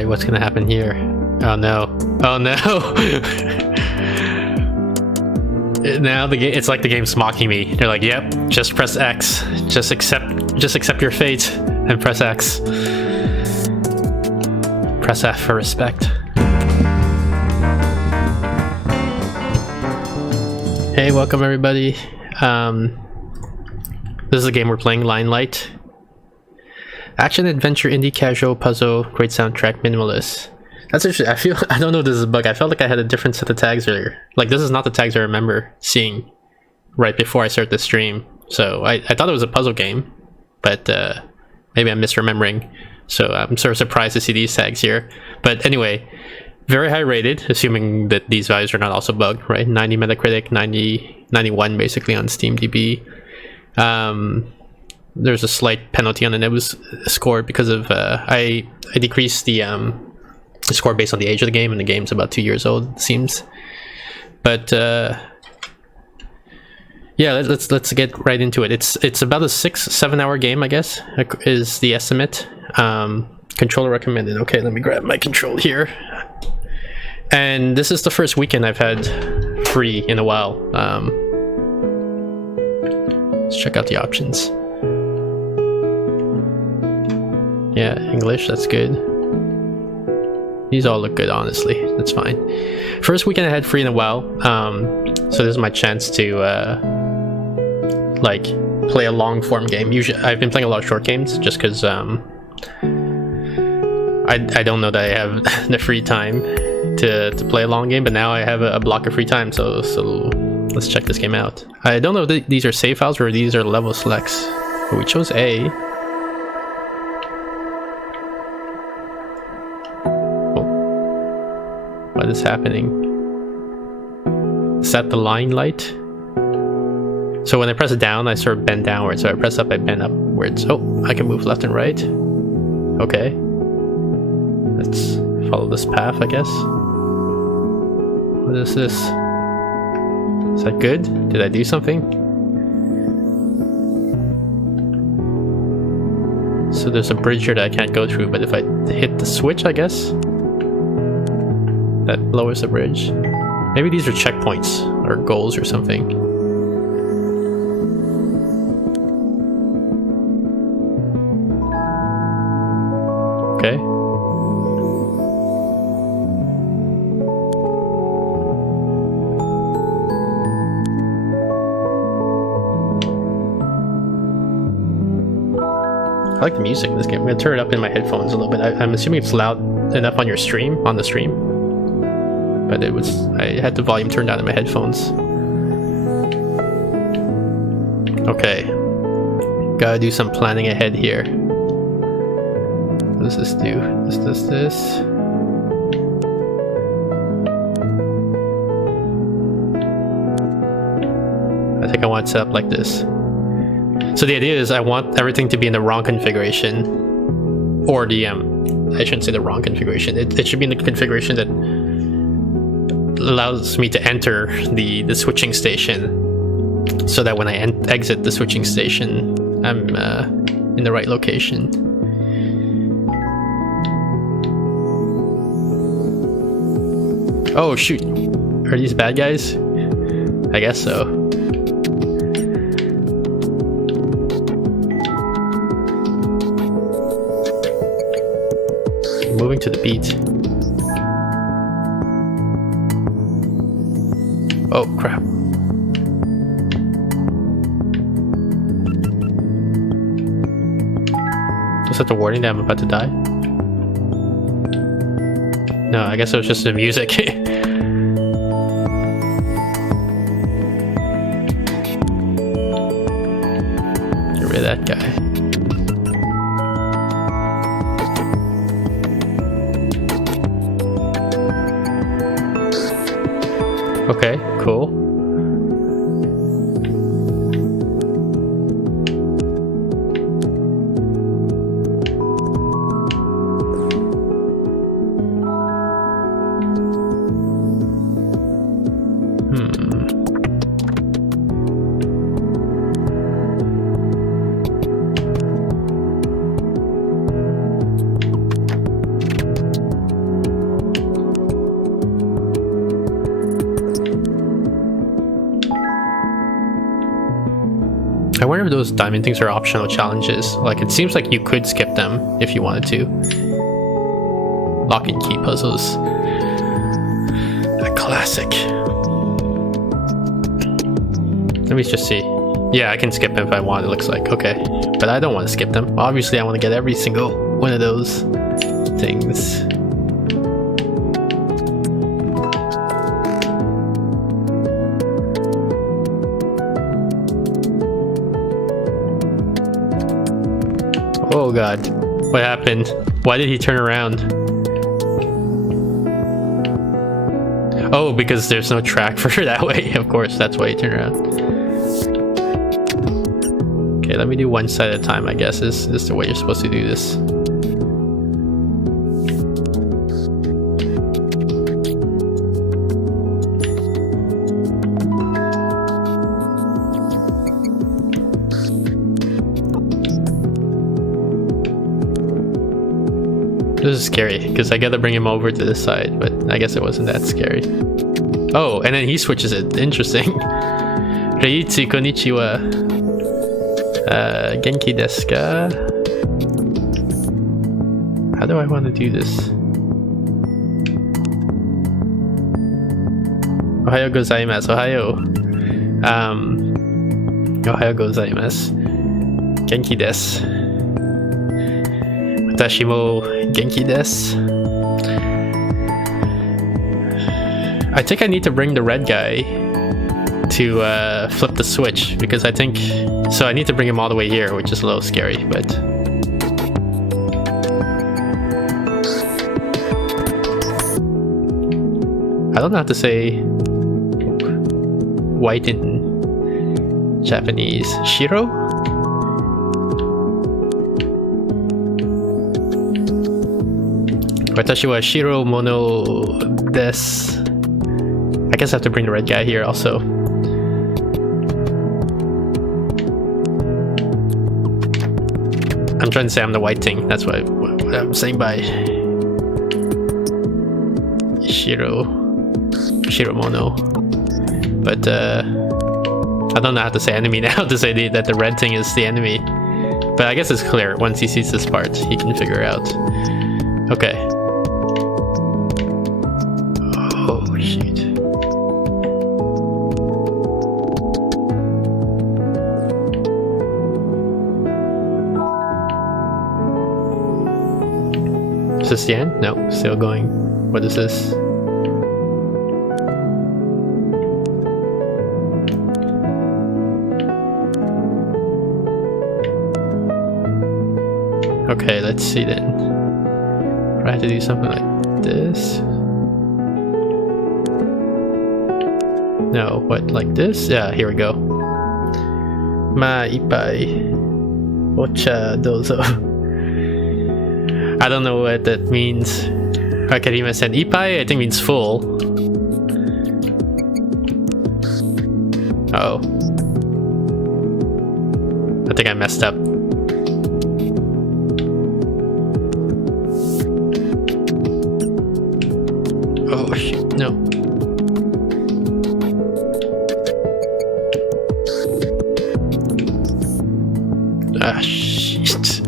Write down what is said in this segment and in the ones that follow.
Alright, what's gonna happen here? Oh no. Oh no! Now it's like the game's mocking me. They're like, yep, just press X. Just accept your fate and press X. Press F for respect. Hey, welcome everybody. This is a game we're playing, Linelight. Action, adventure, indie, casual, puzzle, great soundtrack, minimalist. That's interesting. I don't know if this is a bug. I felt like I had a different set of tags earlier. Like, this is not the tags I remember seeing right before I started the stream. So I thought it was a puzzle game, but maybe I'm misremembering. So I'm sort of surprised to see these tags here. But anyway, very high rated, assuming that these values are not also bugged, right? 90 Metacritic, 91 basically on SteamDB. There's a slight penalty on the Nebus score because of I decreased the score based on the age of the game, and the game's about 2 years old, it seems. But yeah, let's get right into it. It's about a 6-7 hour game, I guess, is the estimate. Controller recommended. Okay, let me grab my control here. And this is the first weekend I've had free in a while. Let's check out the options. Yeah, English, that's good. These all look good, honestly. That's fine. First weekend I had free in a while, so this is my chance to like play a long form game. Usually, I've been playing a lot of short games just because I don't know that I have the free time to play a long game, but now I have a block of free time, so let's check this game out. I don't know if these are save files or these are level selects. But we chose A. What is happening? Is that the Linelight? So when I press it down, I sort of bend downwards. So I press up, I bend upwards. Oh, I can move left and right. Okay. Let's follow this path, I guess. What is this? Is that good? Did I do something? So there's a bridge here that I can't go through, but if I hit the switch, I guess that lowers the bridge. Maybe these are checkpoints or goals or something. Okay. I like the music in this game. I'm gonna turn it up in my headphones a little bit. I'm assuming it's loud enough on your stream, on the stream. But I had the volume turned down in my headphones. Okay. Gotta do some planning ahead here. What does this do? This does this. I think I want it set up like this. So the idea is I want everything to be in the wrong configuration. Or the, I shouldn't say the wrong configuration. It should be in the configuration that allows me to enter the switching station, so that when I exit the switching station, I'm in the right location. Oh shoot, are these bad guys? I guess so. Moving to the beat. Oh crap. Was that the warning that I'm about to die? No, I guess it was just the music. Get rid of that guy. Okay, cool. wonder if those diamond things are optional challenges. Like, it seems like you could skip them if you wanted to. Lock and key puzzles. A classic. Let me just see. Yeah, I can skip them if I want, it looks like. Okay. But I don't want to skip them. Obviously, I want to get every single one of those things. Oh god. What happened? Why did he turn around? Oh, because there's no track for that way. Of course, that's why he turned around. Okay, let me do one side at a time, I guess, is the way you're supposed to do this. This is scary, because I gotta bring him over to this side, but I guess it wasn't that scary. Oh, and then he switches it. Interesting. Reichi, konnichiwa. Genki desu ka? How do I want to do this? Ohayo gozaimasu. Ohayo. Ohayo gozaimasu. Genki desu. Watashi mo genki desu. I think I need to bring the red guy to flip the switch, because I think... So I need to bring him all the way here, which is a little scary, but... I don't know how to say white in Japanese. Shiro? Watashi wa shiro mono desu. I guess I have to bring the red guy here also. I'm trying to say I'm the white thing. That's what I'm saying by Shiromono. But I don't know how to say enemy now to say that the red thing is the enemy. But I guess it's clear. Once he sees this part, he can figure out. Okay. Oh, shoot. Is this the end? No, still going. What is this? Okay, let's see then. Do I have to do something like this? No, what, like this? Yeah, here we go. Ma ipai. Ocha dozo. I don't know what that means. Akarimasen. Ipai, I think means full. Oh. I think I messed up. Oh shit, no. Ah, shit.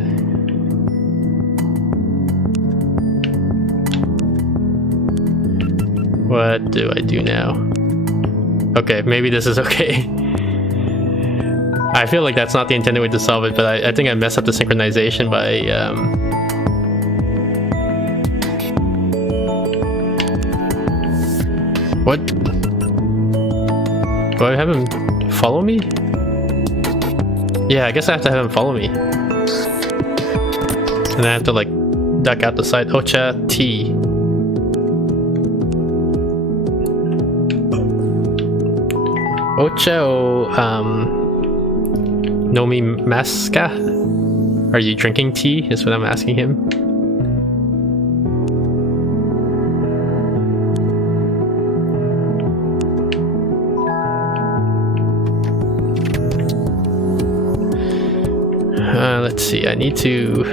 What do I do now? Okay, maybe this is okay. I feel like that's not the intended way to solve it, but I think I messed up the synchronization by what? Do I have him follow me? Yeah, I guess I have to have him follow me. And I have to like duck out the side. Ocha T. Ocha o Nomi Maska? Are you drinking tea? Is what I'm asking him. Let's see, I need to...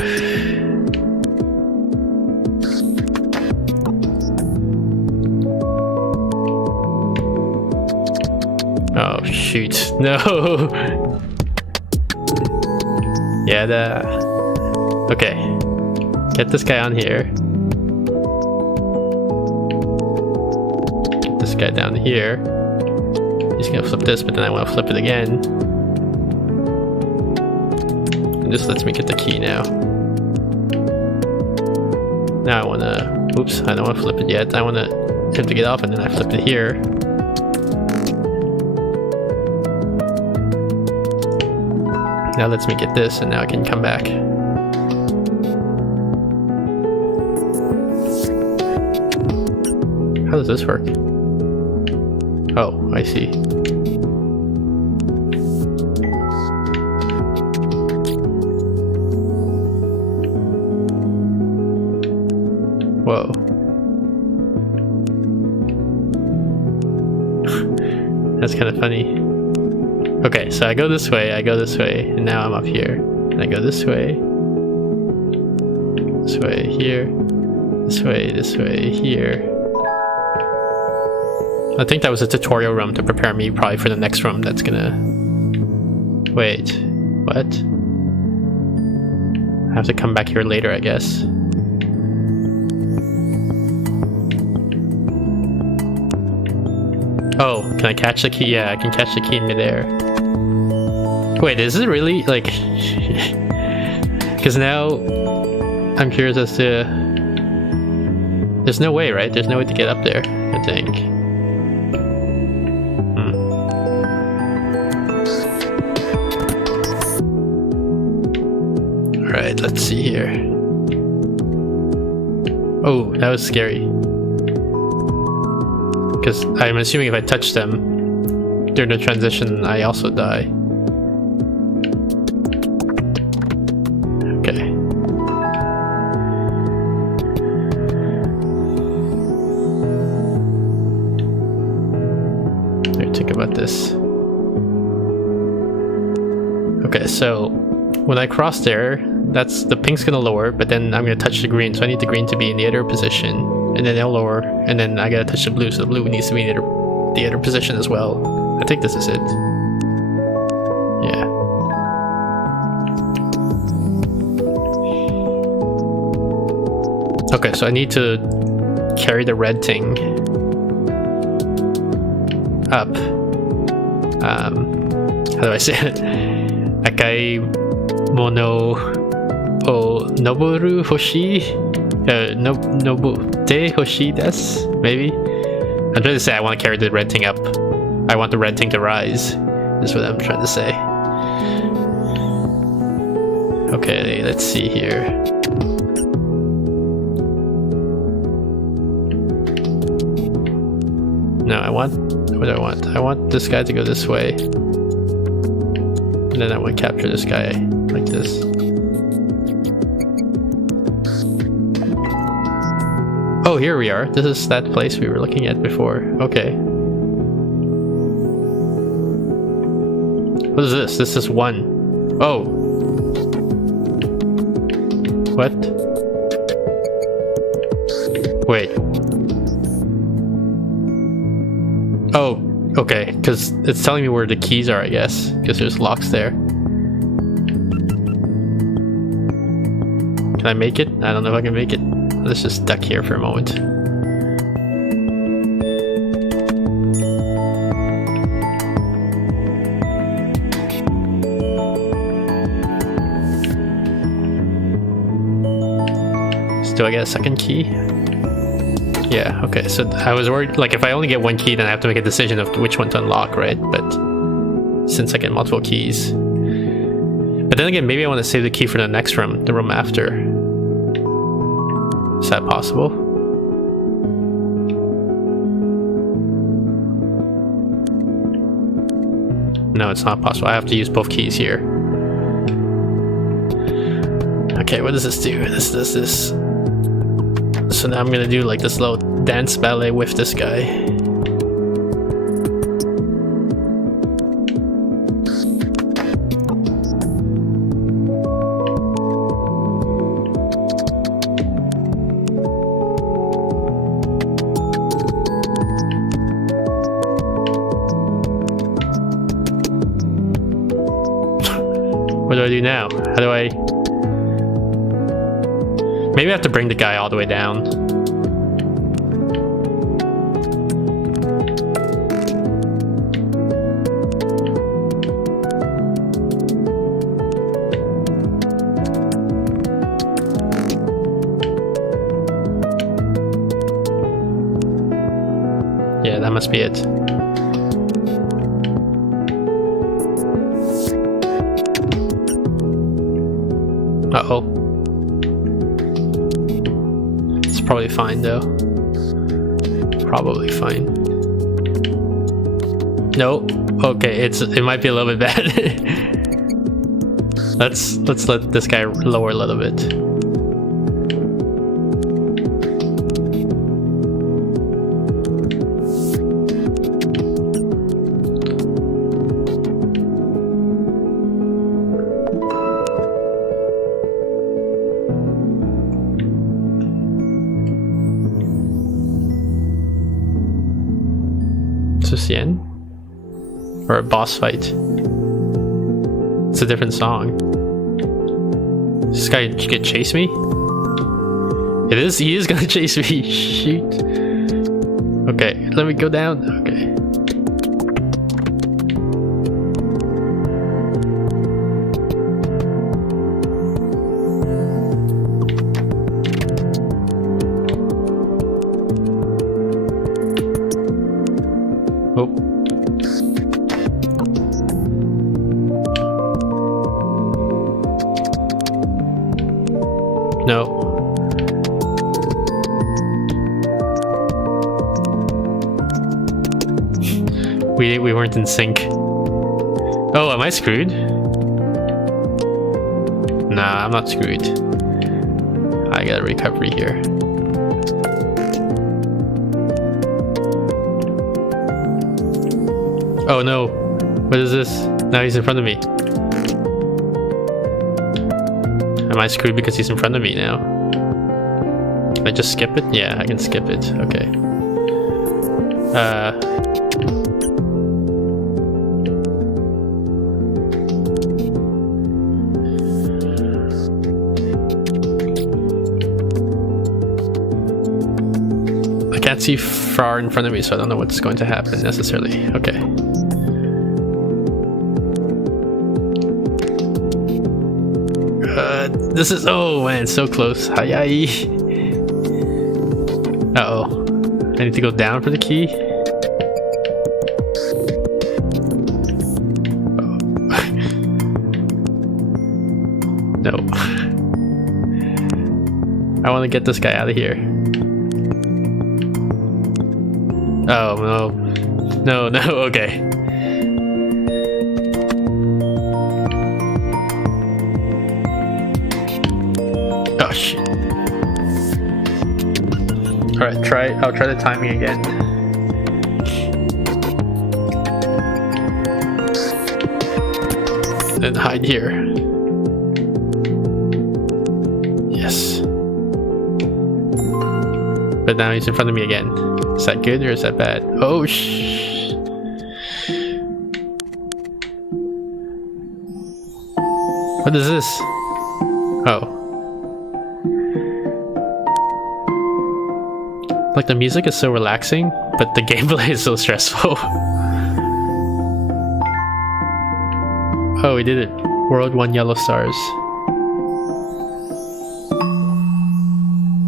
Oh shoot, no! Yeah, okay. Get this guy on here. Get this guy down here. He's gonna flip this, but then I want to flip it again. And this lets me get the key now. Now I wanna, oops, I don't want to flip it yet. I want him to get off, and then I flip it here. Now lets me get this, and now I can come back. How does this work? Oh, I see. Whoa. That's kind of funny. Okay, so I go this way, and now I'm up here. And I go this way, here, this way, here. I think that was a tutorial room to prepare me probably for the next room that's gonna... Wait, what? I have to come back here later, I guess. Oh, can I catch the key? Yeah, I can catch the key in midair. Wait, is it really, like... Because now I'm curious as to... There's no way, right? There's no way to get up there, I think. Alright, let's see here. Oh, that was scary. Because I'm assuming if I touch them during the transition, I also die. Okay. Let me think about this. Okay, so when I cross there, that's the pink's gonna lower, but then I'm gonna touch the green, so I need the green to be in the other position, and then they'll lower, and then I gotta touch the blue, so the blue needs to be in the other position as well. I think this is it. Yeah. Okay, so I need to carry the red thing up. How do I say it? Akai mono o noboru hoshi? Nobute hoshi desu? Maybe? I'm trying to say I want to carry the red thing up. I want the red thing to rise. That's what I'm trying to say. Okay, let's see here. No, what do I want? I want this guy to go this way. And then I want to capture this guy like this. Oh, here we are. This is that place we were looking at before. Okay. What is this? This is one. Oh. What? Wait. Oh, okay. Because it's telling me where the keys are, I guess. Because there's locks there. Can I make it? I don't know if I can make it. Let's just duck here for a moment. So do I get a second key? Yeah, okay, so I was worried, like if I only get one key then I have to make a decision of which one to unlock, right? But since I get multiple keys. But then again, maybe I want to save the key for the next room, the room after. Is that possible? No, it's not possible. I have to use both keys here. Okay, what does this do? This does this. So now I'm gonna do like this little dance ballet with this guy. What do I I do now? How do I... Maybe I have to bring the guy all the way down. Yeah, that must be it. Uh-oh. It's probably fine though. Probably fine. No. Okay, it might be a little bit bad. Let's let this guy lower a little bit. Cien? Or a boss fight? It's a different song. Does this guy get chase me? It is. He is gonna chase me. Shoot. Okay, let me go down. Okay. Oh. No. We weren't in sync. Oh, am I screwed? Nah, I'm not screwed. I got a recovery here. Oh no, what is this? Now he's in front of me. Am I screwed because he's in front of me now? Can I just skip it? Yeah, I can skip it. Okay. I can't see far in front of me, so I don't know what's going to happen necessarily. Okay. This is, oh man, so close. Hi. Uh-oh. I need to go down for the key. No. I want to get this guy out of here. Oh no. No, okay. Oh shit. Alright, I'll try the timing again. And hide here. Yes. But now he's in front of me again. Is that good or is that bad? Oh shh. What is this? Oh. Like, the music is so relaxing, but the gameplay is so stressful. Oh, we did it. World 1 yellow stars.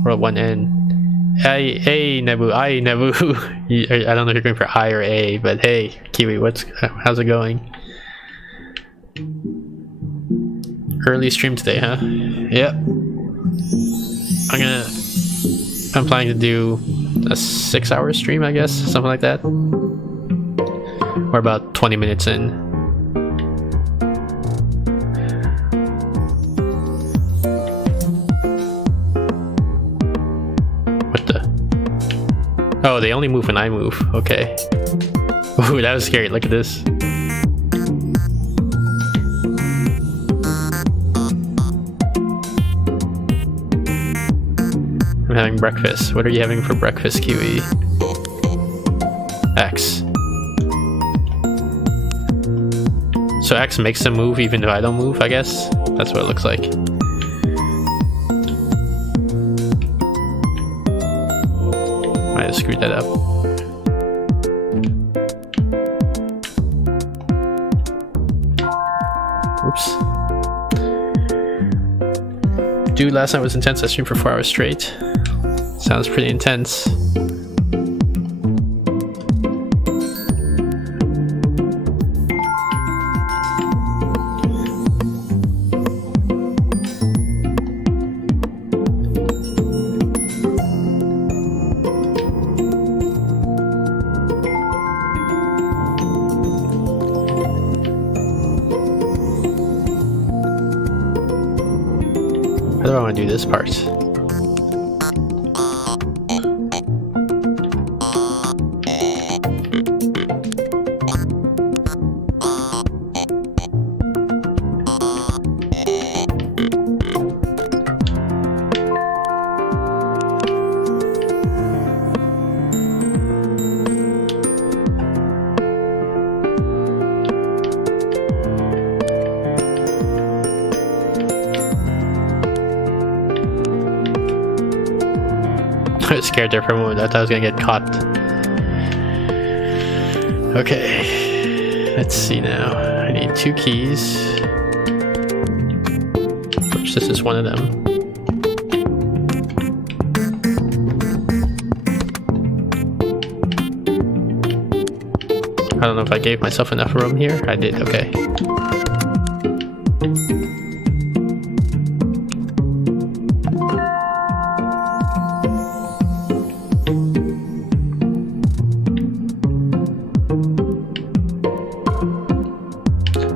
World 1 N. A Nebu, I Nebu. I don't know if you're going for I or A, but hey, Kiwi, how's it going? Early stream today, huh? Yep. I'm planning to do a 6-hour stream, I guess, something like that. We're about 20 minutes in. What the? Oh, they only move when I move. Okay. Ooh, that was scary. Look at this. I'm having breakfast. What are you having for breakfast, Kiwi? X. So X makes them move even though I don't move, I guess. That's what it looks like. Might have screwed that up. Oops. Dude, last night was intense. I streamed for 4 hours straight. Sounds pretty intense. How do I want to do this part? I was scared there for a moment. I thought I was gonna get caught. Okay, let's see now. I need 2 keys. Which this is one of them. I don't know if I gave myself enough room here. I did, okay.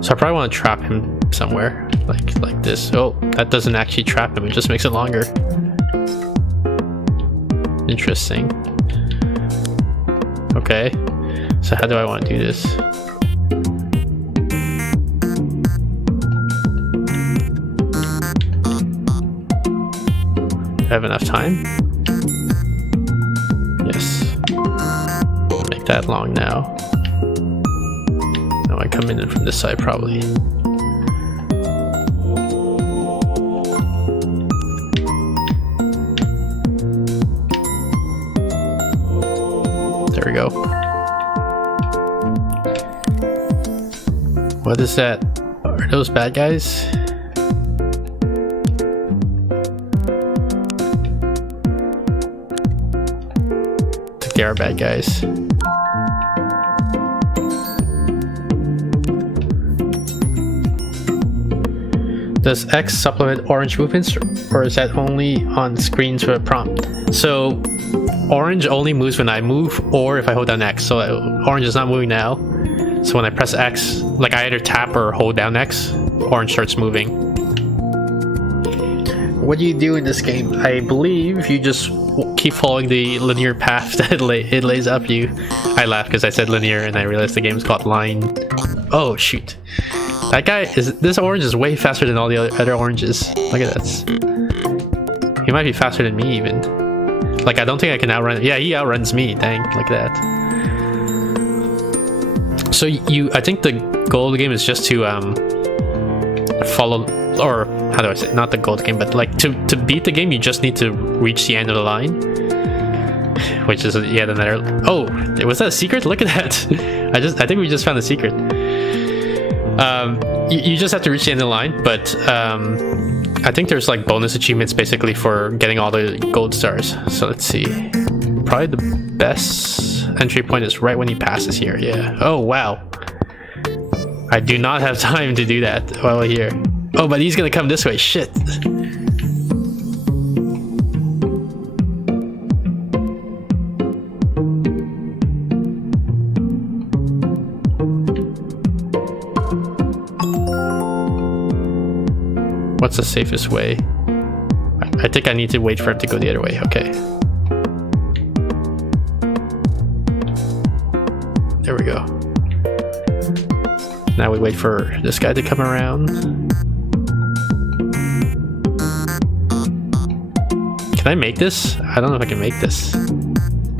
So I probably want to trap him somewhere, like this. Oh, that doesn't actually trap him, it just makes it longer. Interesting. Okay, so how do I want to do this? Do I have enough time? Yes. Make that long now. I come in from this side probably. There we go. What is that? Are those bad guys? I think they are bad guys. Does X supplement orange movements, or is that only on screens with a prompt? So orange only moves when I move or if I hold down X. So orange is not moving now. So when I press X, like I either tap or hold down X, orange starts moving. What do you do in this game? I believe you just keep following the linear path that it lays up you. I laugh because I said linear and I realized the game is called line. Oh shoot. That guy this orange is way faster than all the other oranges. Look at that. He might be faster than me even. Like I don't think I can outrun him. Yeah, he outruns me. Dang, look at that. So I think the goal of the game is just to follow, or how do I say? Not the goal of the game, but like to beat the game, you just need to reach the end of the line. Which is yet another. Oh, was that a secret? Look at that. I think we just found a secret. You just have to reach the end of the line, but I think there's like bonus achievements basically for getting all the gold stars. So let's see. Probably the best entry point is right when he passes here. Yeah. Oh wow. I do not have time to do that while we're here. Oh, but he's gonna come this way. Shit. What's the safest way? I think I need to wait for him to go the other way. Okay. There we go. Now we wait for this guy to come around. Can I make this? I don't know if I can make this.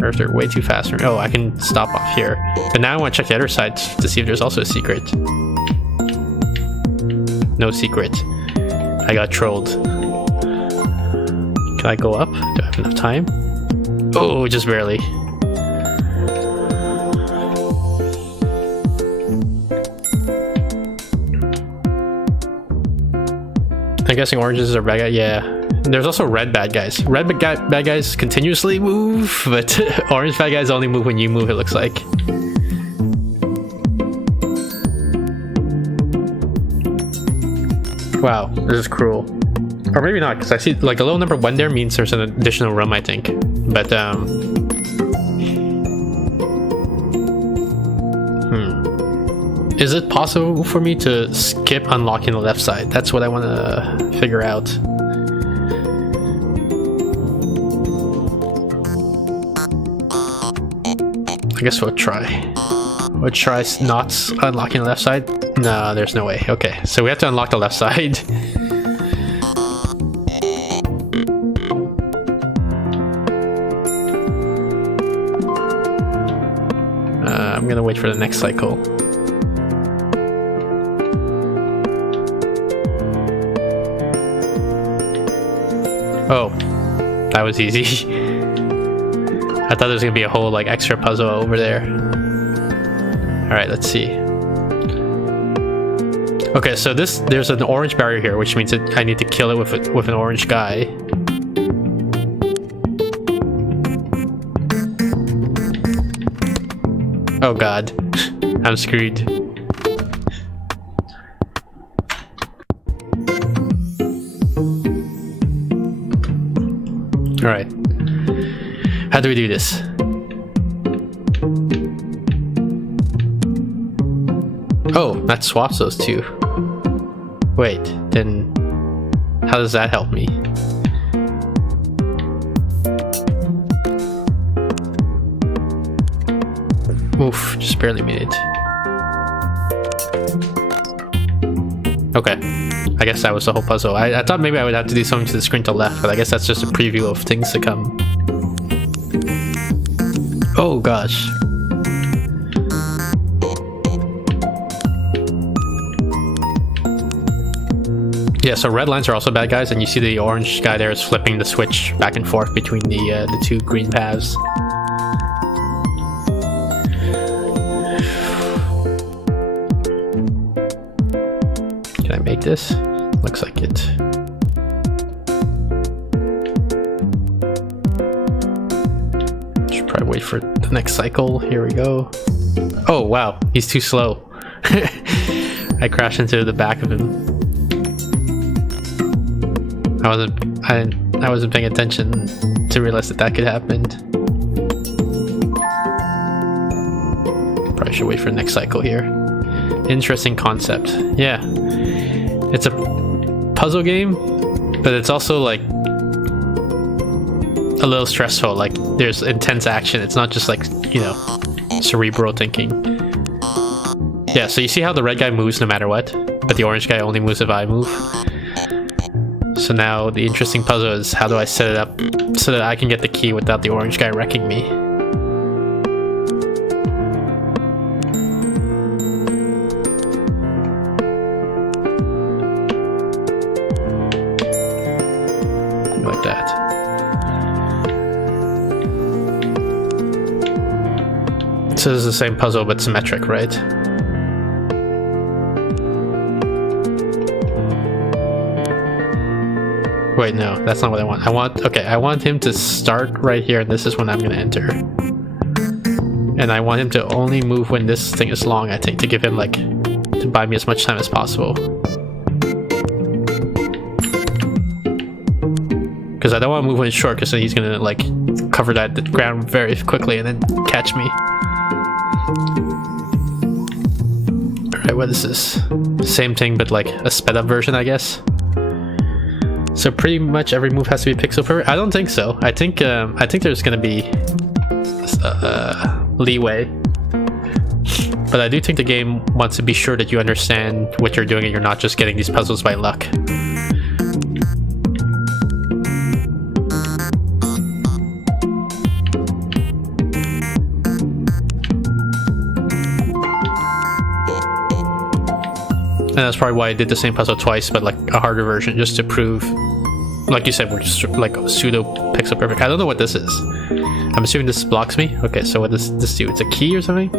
Or if they're way too fast. Oh, I can stop off here. But now I want to check the other side to see if there's also a secret. No secret. I got trolled. Can I go up? Do I have enough time? Oh, just barely. I'm guessing oranges are bad guys. Yeah. There's also red bad guys. Red bad guys continuously move, but orange bad guys only move when you move, it looks like. Wow, this is cruel. Or maybe not, because I see like a little number 1 there means there's an additional room, I think. But is it possible for me to skip unlocking the left side? That's what I want to figure out. I guess we'll try. We'll try not unlocking the left side. No, there's no way. Okay, so we have to unlock the left side. I'm gonna wait for the next cycle. Oh, that was easy. I thought there was gonna be a whole like extra puzzle over there. Alright, let's see. Okay, so there's an orange barrier here, which means that I need to kill it with an orange guy. Oh god. I'm screwed. Alright. How do we do this? Oh, that swaps those two. Wait, then how does that help me? Oof, just barely made it. Okay, I guess that was the whole puzzle. I thought maybe I would have to do something to the screen to the left, but I guess that's just a preview of things to come. Oh gosh. Yeah, so red lines are also bad guys, and you see the orange guy there is flipping the switch back and forth between the two green paths. Can I make this? Looks like it. Should probably wait for the next cycle. Here we go. Oh wow, he's too slow. I crashed into the back of him. I wasn't paying attention to realize that could happen. Probably should wait for the next cycle here. Interesting concept. Yeah. It's a puzzle game, but it's also like a little stressful. Like there's intense action. It's not just like, you know, cerebral thinking. Yeah, so you see how the red guy moves no matter what, but the orange guy only moves if I move. So now the interesting puzzle is how do I set it up so that I can get the key without the orange guy wrecking me. Like that. So this is the same puzzle but symmetric, right? Wait, no, that's not what I want. I want him to start right here, and this is when I'm gonna enter. And I want him to only move when this thing is long, I think, to give him, like, to buy me as much time as possible. Because I don't want to move when it's short, because then he's gonna, like, cover that ground very quickly and then catch me. Alright, what is this? Same thing, but, like, a sped up version, I guess. So pretty much every move has to be pixel perfect? I don't think so. I think there's gonna be leeway. But I do think the game wants to be sure that you understand what you're doing and you're not just getting these puzzles by luck. And that's probably why I did the same puzzle twice, but like a harder version, just to prove, like you said, we're just like pseudo pixel perfect. I don't know what this is. I'm assuming this blocks me. Okay, so what does this do? It's a key or something?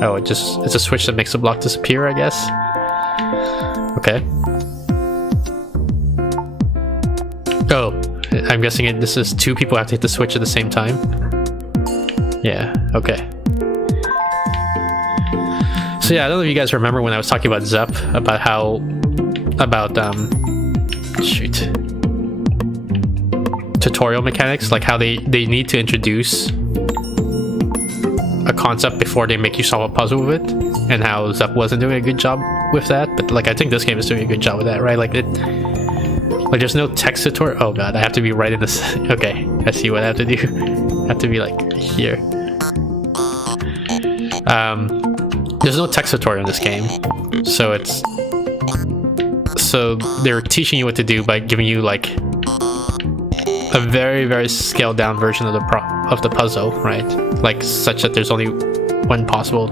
Oh, it's a switch that makes the block disappear, I guess. Okay. Oh, I'm guessing this is 2 people have to hit the switch at the same time. Yeah, okay. So yeah, I don't know if you guys remember when I was talking about Zep, about how, shoot, tutorial mechanics, like how they need to introduce a concept before they make you solve a puzzle with it, and how Zep wasn't doing a good job with that. But like I think this game is doing a good job with that, right? Like there's no text tutorial. Oh god, I have to be right in this. Okay, I see what I have to do. I have to be like here. There's no text tutorial in this game, so they're teaching you what to do by giving you like a very, very scaled down version of the puzzle, right? Like such that there's only one possible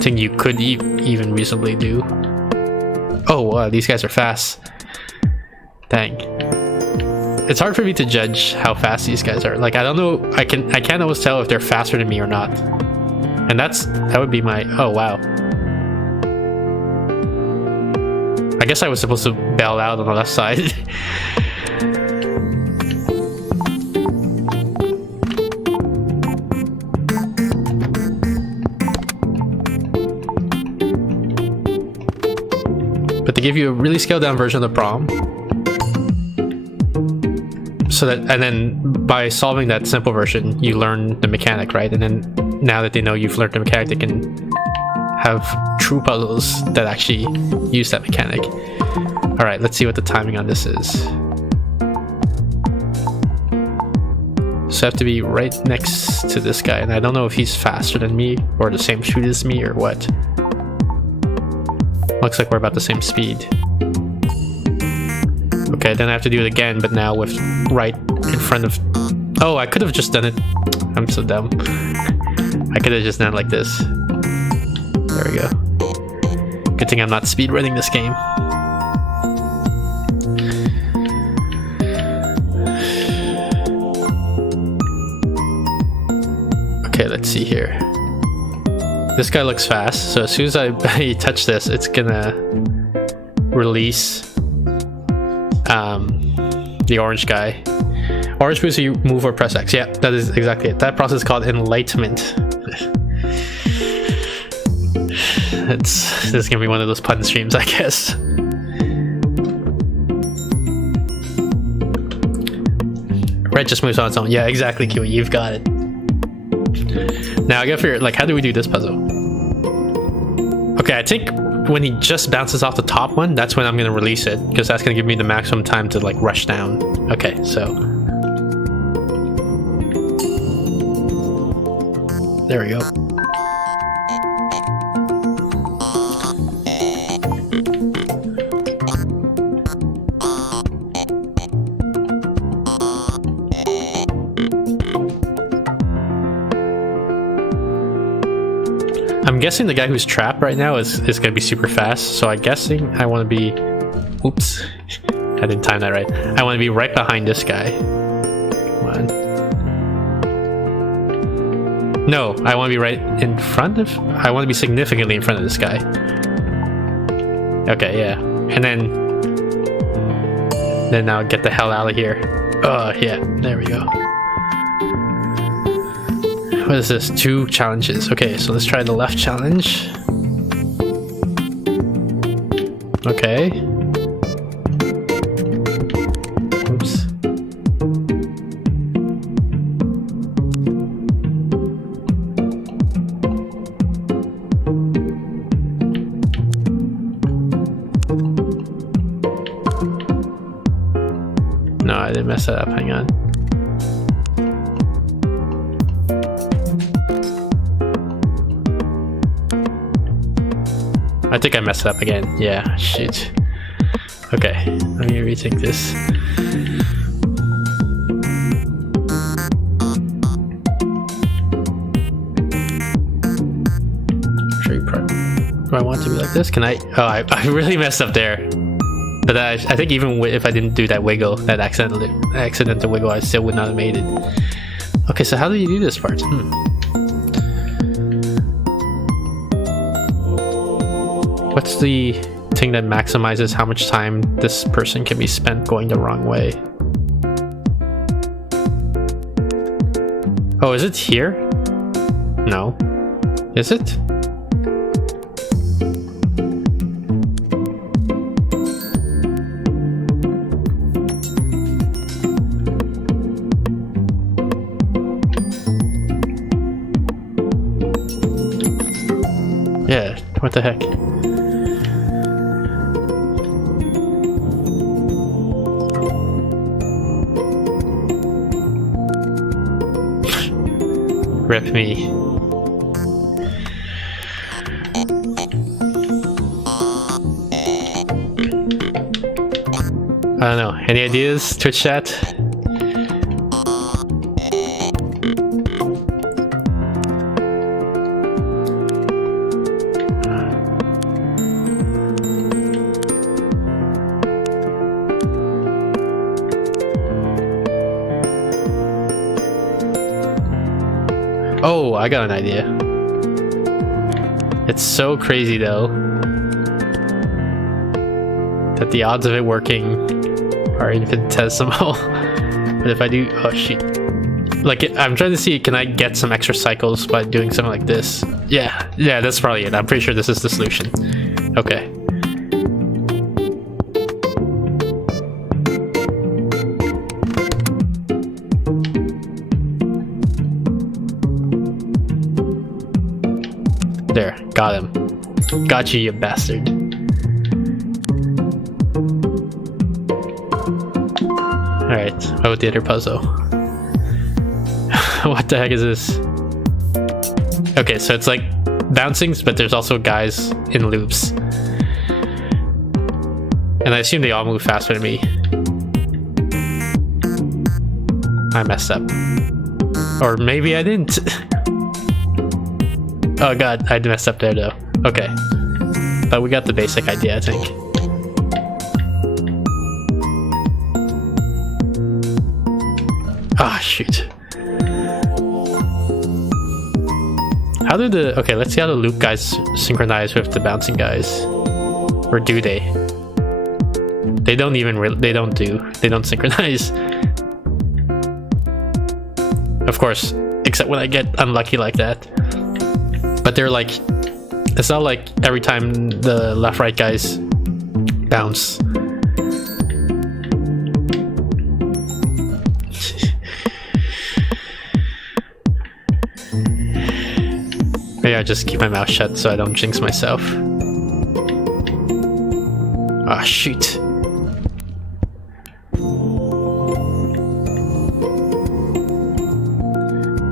thing you could even reasonably do. Oh wow, these guys are fast. Dang. It's hard for me to judge how fast these guys are. Like I don't know, I can't always tell if they're faster than me or not. And that would be my, oh wow. I guess I was supposed to bail out on the left side. But they give you a really scaled down version of the problem. So that, and then by solving that simple version, you learn the mechanic, right? And then now that they know you've learned the mechanic, they can have true puzzles that actually use that mechanic. All right, let's see what the timing on this is. So I have to be right next to this guy, and I don't know if he's faster than me or the same speed as me or what. Looks like we're about the same speed. Okay, then I have to do it again, but now with right in front of... Oh, I could have just done it. I'm so dumb. I could have just done it like this. There we go. Good thing I'm not speedrunning this game. Okay, let's see here. This guy looks fast, so as soon as I touch this, it's gonna release the orange guy. Orange means you move or press X. Yeah, that is exactly it. That process is called enlightenment. This is gonna be one of those pun streams, I guess. Red just moves on its own. Yeah, exactly, Kiwi. You've got it. Now I gotta figure, like, how do we do this puzzle? Okay, I think when he just bounces off the top one, that's when I'm gonna release it, because that's gonna give me the maximum time to like rush down. Okay, so there we go. I'm guessing the guy who's trapped right now is going to be super fast, so I'm guessing I want to be... Oops. I didn't time that right. I want to be right behind this guy. Come on. No, I want to be right in front of... I want to be significantly in front of this guy. Okay, yeah. And then I'll get the hell out of here. Oh, yeah. There we go. What is this? 2 challenges. Okay, so let's try the left challenge. Okay. Oops. No, I didn't mess that up. Hang on. I think I messed it up again. Yeah, shoot. Okay, let me retake this. Do I want want it to be like this. Can I? Oh, I really messed up there. But I think even if I didn't do that wiggle, that accidental wiggle, I still would not have made it. Okay, so how do you do this part? What's the thing that maximizes how much time this person can be spent going the wrong way? Oh, is it here? No. Is it? Yeah, what the heck? Rip me. I don't know. Any ideas, Twitch chat? Oh, I got an idea. It's so crazy though that the odds of it working are infinitesimal. But if I do, oh shit. Like, I'm trying to see, can I get some extra cycles by doing something like this? Yeah, that's probably it. I'm pretty sure this is the solution. Okay. There, got him. Got you, you bastard. Alright, what about the other puzzle? What the heck is this? Okay, so it's like bouncings, but there's also guys in loops. And I assume they all move faster than me. I messed up. Or maybe I didn't. Oh god, I messed up there though. Okay. But we got the basic idea, I think. Ah, shoot. How do the... Okay, let's see how the loop guys synchronize with the bouncing guys. Or do they? They don't even... They don't synchronize. Of course, except when I get unlucky like that. But they're like... It's not like every time the left-right guys bounce. Maybe I just keep my mouth shut so I don't jinx myself. Ah, shoot.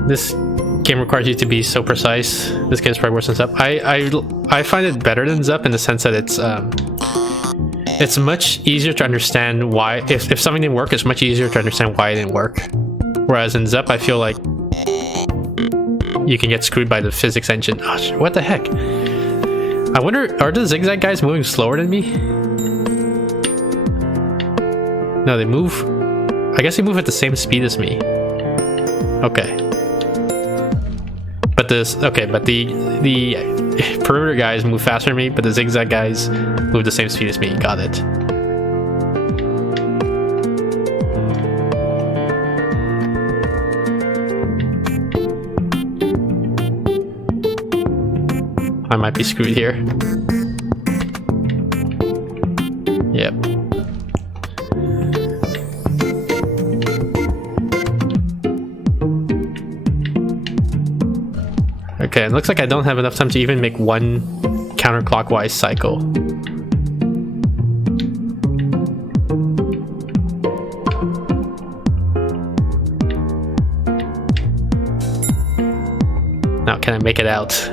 This game requires you to be so precise. This game's probably worse than Zup. I find it better than Zup in the sense that it's much easier to understand why. If something didn't work, it's much easier to understand why it didn't work. Whereas in Zup, I feel like you can get screwed by the physics engine. Oh, what the heck? I wonder, are the zigzag guys moving slower than me? No, they move... I guess they move at the same speed as me. Okay. But the perimeter guys move faster than me, but the zigzag guys move the same speed as me. Got it. I might be screwed here. Yep. Okay, it looks like I don't have enough time to even make one counterclockwise cycle. Now, can I make it out?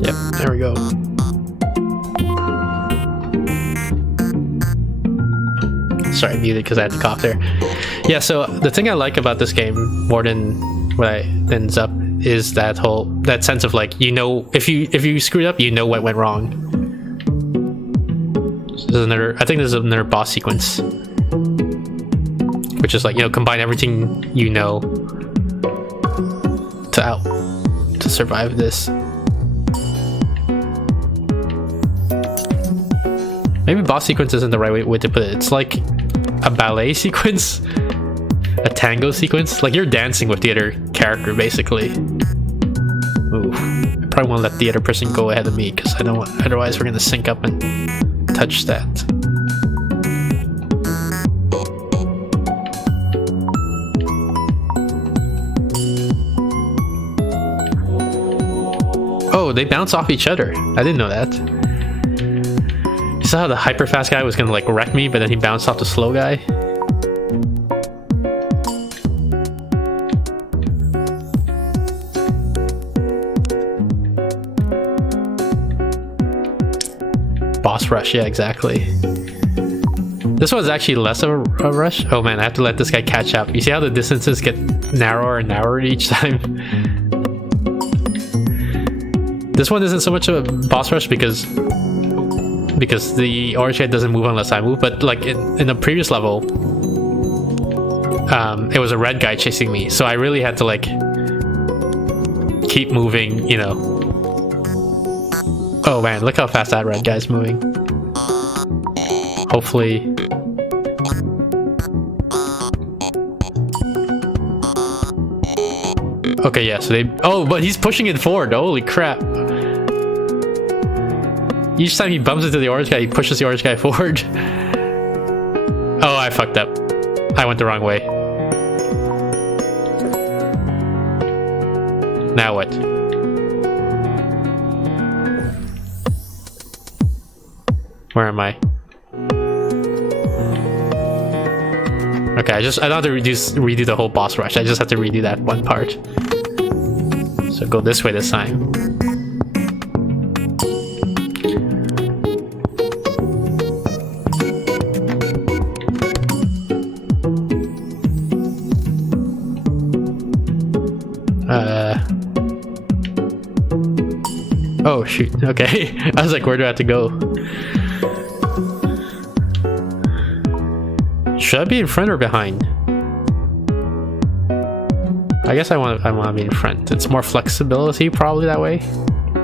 Yep, there we go. Sorry, I muted because I had to cough there. Yeah, so the thing I like about this game more than what ends up is that sense of like, you know, if you screwed up, you know what went wrong. I think there's another boss sequence, which is like, you know, combine everything you know to survive this. Maybe boss sequence isn't the right way to put it. It's like a ballet sequence, a tango sequence. Like you're dancing with the other character, basically. Ooh, I probably want to let the other person go ahead of me because I don't want. Otherwise, we're gonna sync up and touch that. Oh, they bounce off each other. I didn't know that. You saw how the hyper fast guy was gonna like wreck me, but then he bounced off the slow guy. Boss rush, yeah, exactly. This one's actually less of a rush. Oh man, I have to let this guy catch up. You see how the distances get narrower and narrower each time? This one isn't so much of a boss rush because the orange guy doesn't move unless I move, but like in the previous level, it was a red guy chasing me, so I really had to like keep moving, you know. Oh man, look how fast that red guy's moving. Hopefully. Okay, yeah, so they... Oh, but he's pushing it forward. Holy crap. Each time he bumps into the orange guy, he pushes the orange guy forward. Oh, I fucked up. I went the wrong way. Now what? Where am I? Okay, I don't have to redo the whole boss rush. I just have to redo that one part. So go this way this time. Oh shoot, okay. I was like, where do I have to go? Should I be in front or behind? I guess I want to be in front. It's more flexibility probably that way.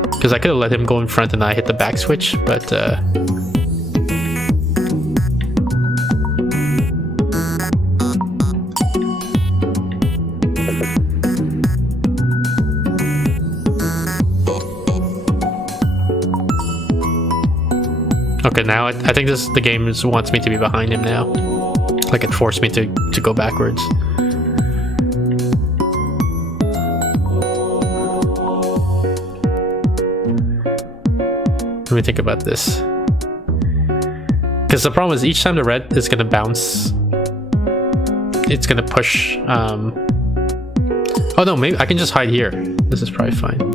Because I could have let him go in front and I hit the back switch, but okay, now I think the game wants me to be behind him now. Like it forced me to go backwards. Let me think about this. Because the problem is each time the red is gonna bounce, it's gonna push. Oh no, maybe I can just hide here. This is probably fine.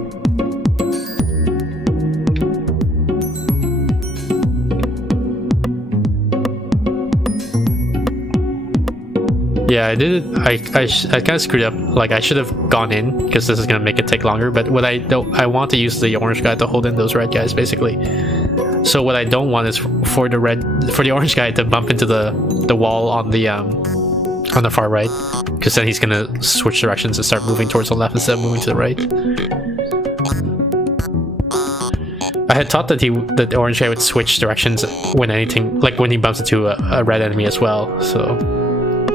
Yeah, I did it. I kind of screwed up. Like I should have gone in because this is gonna make it take longer. But what I want to use the orange guy to hold in those red guys, basically. So what I don't want is for the orange guy to bump into the wall on the far right, because then he's gonna switch directions and start moving towards the left instead of moving to the right. I had thought that the orange guy would switch directions when when he bumps into a red enemy as well. So.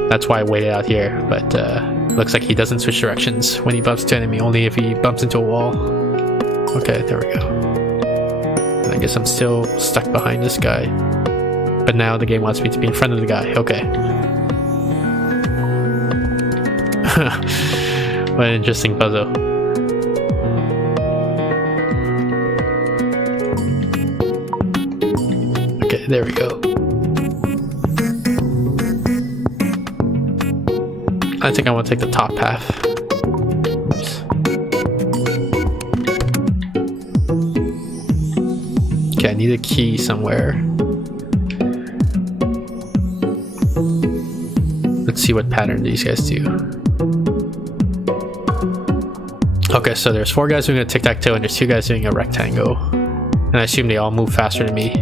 That's why I waited out here, but looks like he doesn't switch directions when he bumps into an enemy, only if he bumps into a wall. Okay, there we go. I guess I'm still stuck behind this guy. But now the game wants me to be in front of the guy. Okay. What an interesting puzzle. Okay, there we go. I think I want to take the top path. Oops. Okay, I need a key somewhere. Let's see what pattern these guys do. Okay, so there's 4 guys doing a tic-tac-toe and there's 2 guys doing a rectangle. And I assume they all move faster than me.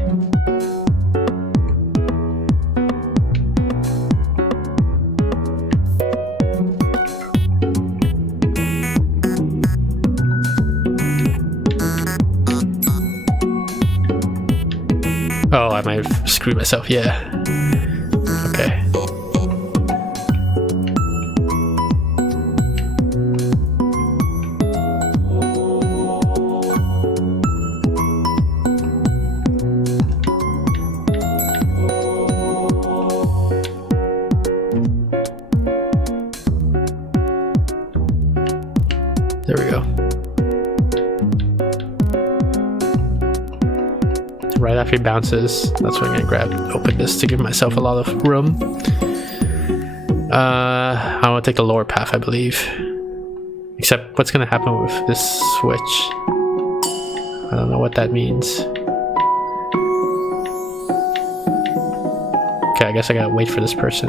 Oh, I might have screwed myself, yeah. Okay. There we go. Right after he bounces, that's when I'm gonna open this to give myself a lot of room. I want to take the lower path, I believe. Except, what's gonna happen with this switch? I don't know what that means. Okay, I guess I gotta wait for this person.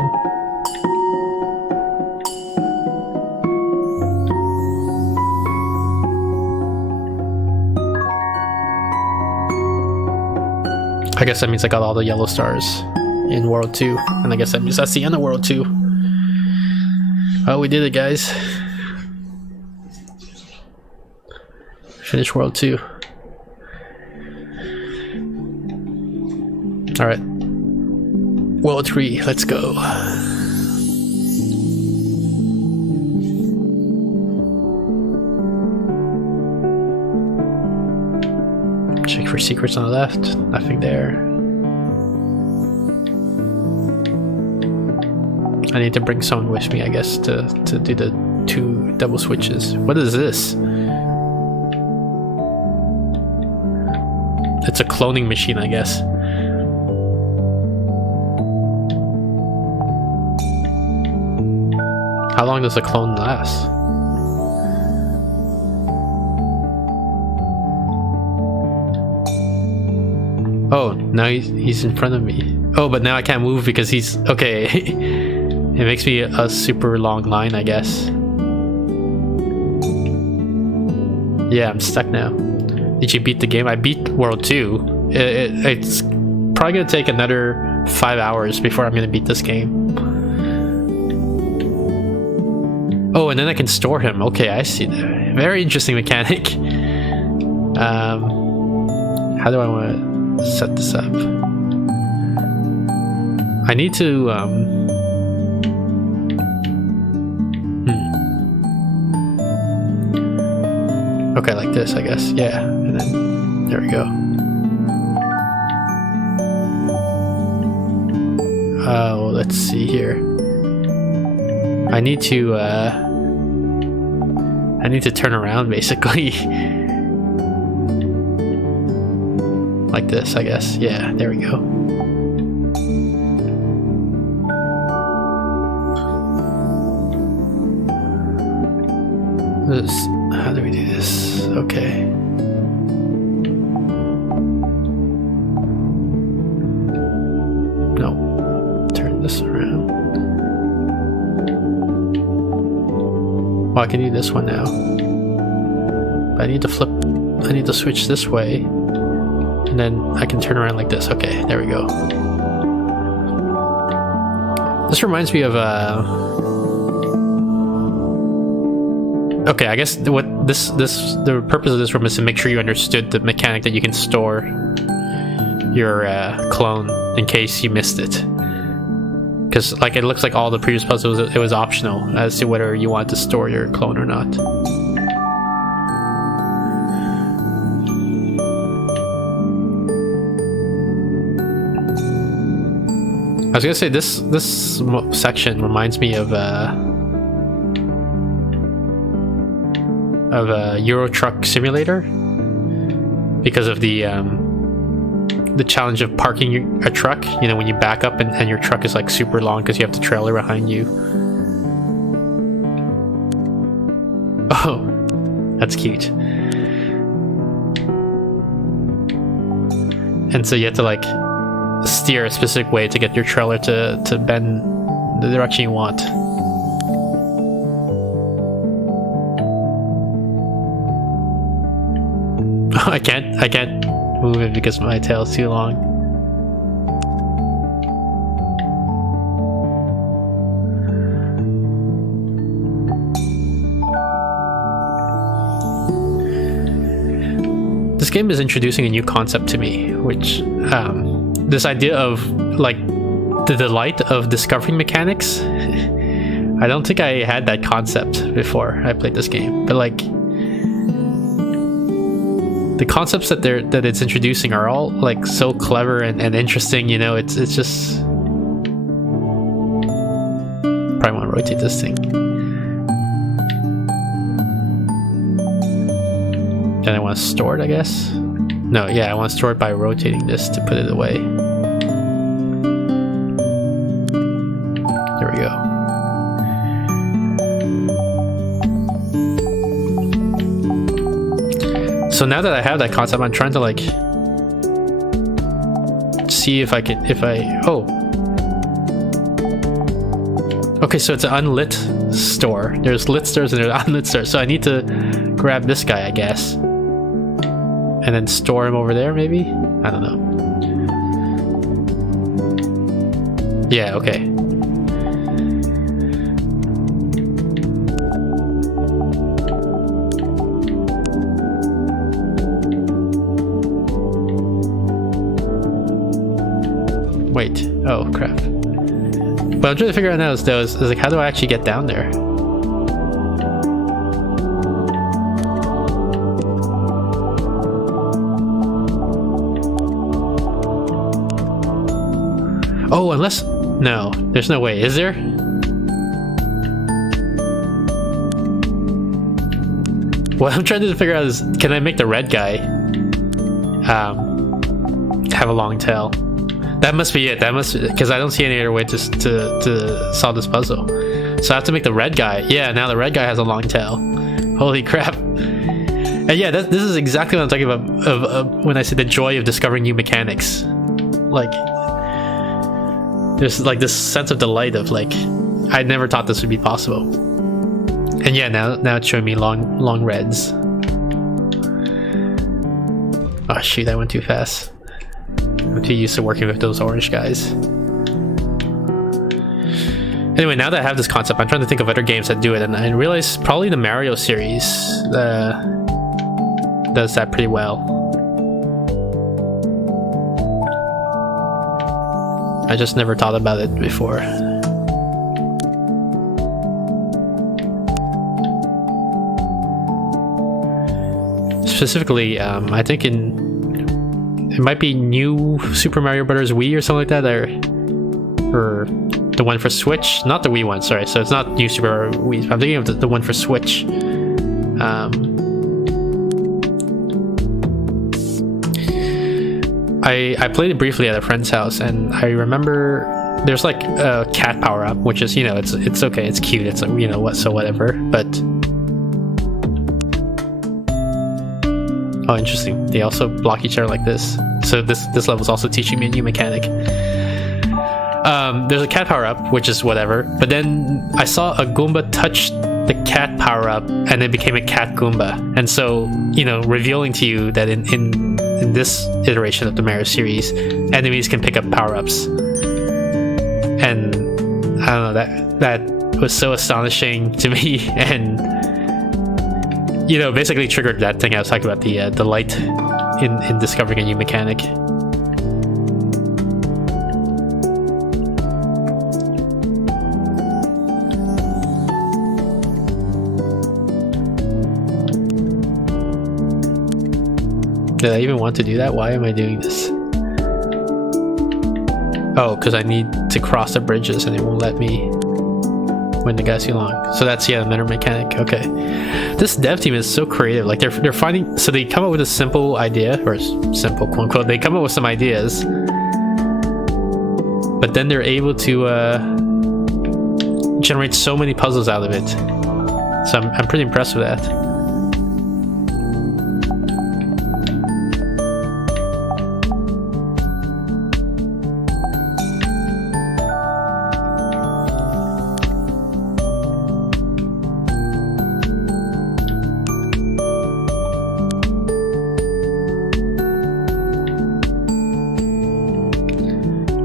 I guess that means I got all the yellow stars in World 2. And I guess that means that's the end of World 2. Oh, we did it, guys. Finish World 2. Alright. World 3, let's go. Check for secrets on the left. Nothing there. I need to bring someone with me, I guess, to do the 2 double switches. What is this? It's a cloning machine, I guess. How long does a clone last? Oh, now he's in front of me. Oh, but now I can't move because he's... Okay. It makes me a super long line, I guess. Yeah, I'm stuck now. Did you beat the game? I beat World 2. It's probably gonna take another 5 hours before I'm gonna beat this game. Oh, and then I can store him. Okay, I see that. Very interesting mechanic. How do I want to set this up? I need to okay, like this, I guess. Yeah, and then there we go. Oh, let's see here. I need to turn around, basically. Like this, I guess. Yeah, there we go. How do we do this? Okay. No. Turn this around. Well, I can do this one now. But I need to switch this way. And then I can turn around like this. Okay, there we go. This reminds me of okay, I guess the purpose of this room is to make sure you understood the mechanic that you can store your clone in case you missed it. Because like it looks like all the previous puzzles, it was optional as to whether you want to store your clone or not. I was gonna say this section reminds me of Euro Truck Simulator because of the challenge of parking a truck. You know, when you back up and your truck is like super long because you have the trailer behind you. Oh, that's cute. And so you have to like steer a specific way to get your trailer to bend the direction you want. I can't move it because my tail's too long. This game is introducing a new concept to me, which this idea of like the delight of discovering mechanics. I don't think I had that concept before I played this game, but like the concepts that it's introducing are all like so clever and interesting. You know, it's just probably want to rotate this thing. Then I want to store it, I guess. No, yeah, I want to store it by rotating this to put it away. There we go. So now that I have that concept, I'm trying to like see if I can, oh. Okay, so it's an unlit store. There's lit stores and there's unlit stores. So I need to grab this guy, I guess. And then store him over there, maybe? I don't know. Yeah, okay. Wait. Oh, crap. What I'm trying to figure out now is like, how do I actually get down there? Oh, unless... No, there's no way. Is there? What I'm trying to figure out is, can I make the red guy have a long tail? That must be it. That must, because I don't see any other way to solve this puzzle. So I have to make the red guy. Yeah, now the red guy has a long tail. Holy crap! And yeah, this is exactly what I'm talking about of when I say the joy of discovering new mechanics. Like, there's like this sense of delight of like, I never thought this would be possible. And yeah, now it's showing me long reds. Oh shoot, I went too fast. I'm too used to working with those orange guys. Anyway, now that I have this concept, I'm trying to think of other games that do it, and I realize probably the Mario series does that pretty well. I just never thought about it before. Specifically, I think it might be New Super Mario Bros. Wii or something like that, or the one for Switch, not the Wii one. Sorry, so it's not New Super Mario Wii. I'm thinking of the one for Switch. I played it briefly at a friend's house, and I remember there's like a cat power up, which is, you know, it's okay, it's cute, it's, you know what, so whatever. But oh, interesting. They also block each other like this. So this level is also teaching me a new mechanic. There's a cat power up, which is whatever. But then I saw a Goomba touch the cat power up, and it became a cat Goomba. And so, you know, revealing to you that in this iteration of the Mario series, enemies can pick up power ups. And I don't know, that was so astonishing to me, and you know, basically triggered that thing I was talking about, the delight in discovering a new mechanic. Did I even want to do that? Why am I doing this? Oh, because I need to cross the bridges and it won't let me when the guy's too long. So that's, yeah, another mechanic. Okay. This dev team is so creative. Like, they're finding, so they come up with a simple idea, or simple, quote unquote. They come up with some ideas, but then they're able to generate so many puzzles out of it. So I'm pretty impressed with that.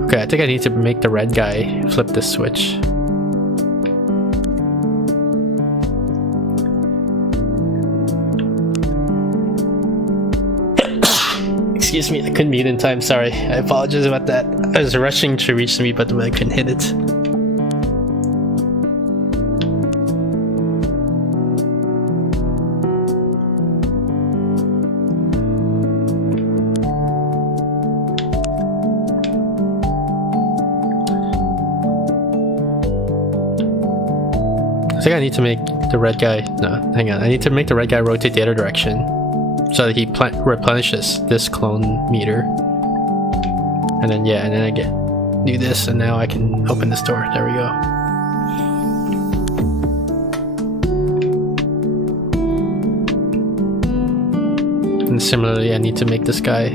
Okay, I think I need to make the red guy flip this switch. Excuse me, I couldn't mute in time, sorry. I apologize about that. I was rushing to reach the mute button, but I couldn't hit it. I think I need to make the red guy... No, hang on. I need to make the red guy rotate the other direction so that he replenishes this clone meter. And then, yeah, and then I do this, and now I can open this door. There we go. And similarly, I need to make this guy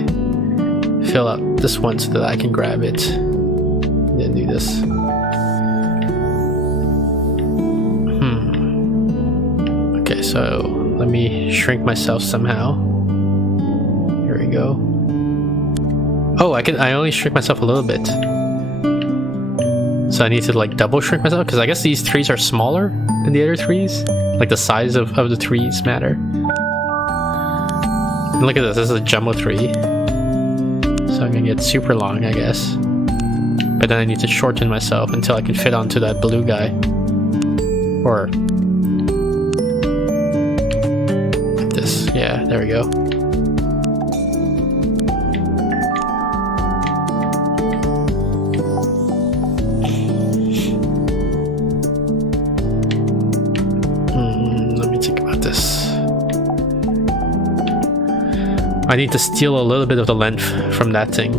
fill up this one so that I can grab it. And then do this. Okay, so let me shrink myself somehow. Here we go. Oh, I only shrink myself a little bit. So I need to like double shrink myself because I guess these trees are smaller than the other trees. Like the size of the trees matter. And look at this, this is a jumbo tree. So I'm gonna get super long, I guess. But then I need to shorten myself until I can fit onto that blue guy. Or yeah, there we go. Let me think about this. I need to steal a little bit of the length from that thing.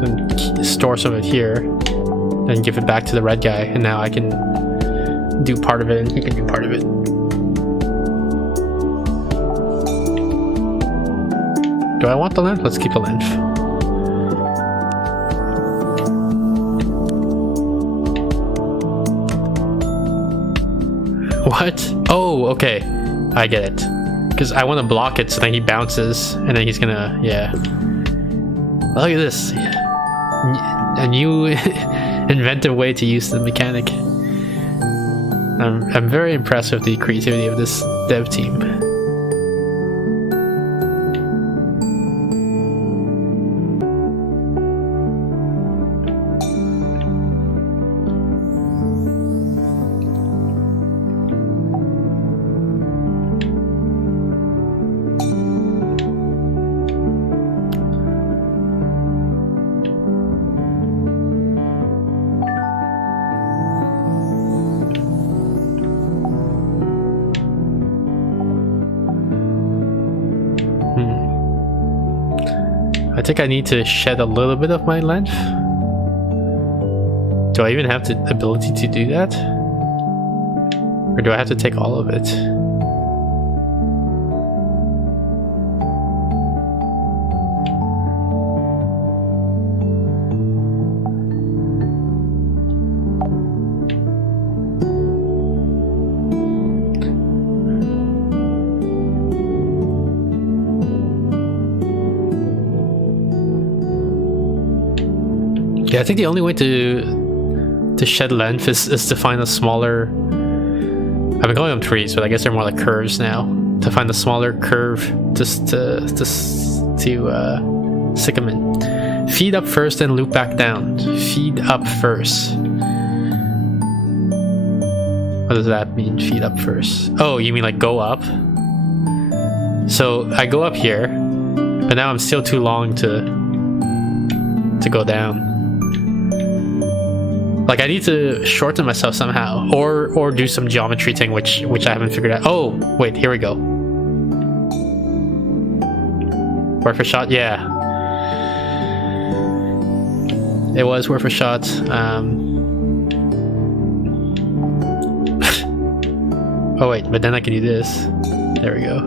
Then store some of it here. And give it back to the red guy, and now I can do part of it and he can do part of it. Do I want the length? Let's keep the length. What? Oh, okay. I get it. Because I want to block it so then he bounces and then he's gonna, yeah. Look at this. A new inventive way to use the mechanic. I'm very impressed with the creativity of this dev team. I think I need to shed a little bit of my length. Do I even have the ability to do that? Or do I have to take all of it? Yeah, I think the only way to shed length is to find a smaller... I've been calling them trees, but I guess they're more like curves now. To find a smaller curve just to stick them in. Feed up first and loop back down. Feed up first. What does that mean, feed up first? Oh, you mean like go up? So I go up here, but now I'm still too long to go down. Like I need to shorten myself somehow, or do some geometry thing which I haven't figured out. Oh, wait, here we go. Worth a shot, yeah. It was worth a shot. Oh wait, but then I can do this. There we go.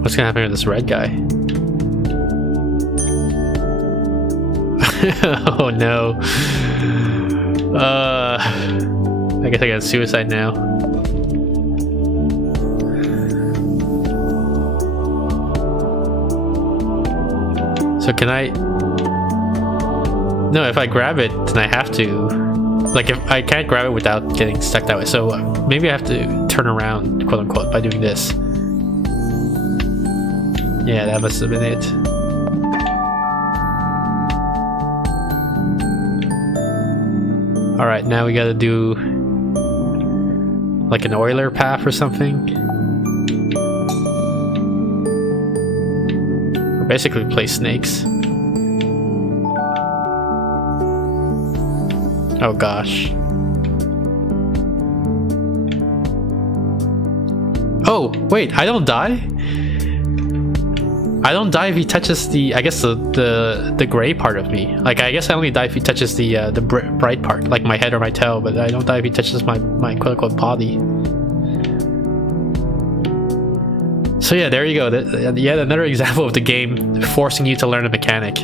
What's gonna happen with this red guy? Oh no. I guess I got suicide now. So can I... No, if I grab it, then I have to... Like, if I can't grab it without getting stuck that way. So maybe I have to turn around, quote unquote, by doing this. Yeah, that must have been it. Alright, now we gotta do like an Euler path or something. Or basically play snakes. Oh gosh. Oh, wait, I don't die? I don't die if he touches the, I guess the gray part of me. Like, I guess I only die if he touches the bright part, like my head or my tail, but I don't die if he touches my quote-unquote body. So yeah, there you go. Yet another example of the game forcing you to learn a mechanic.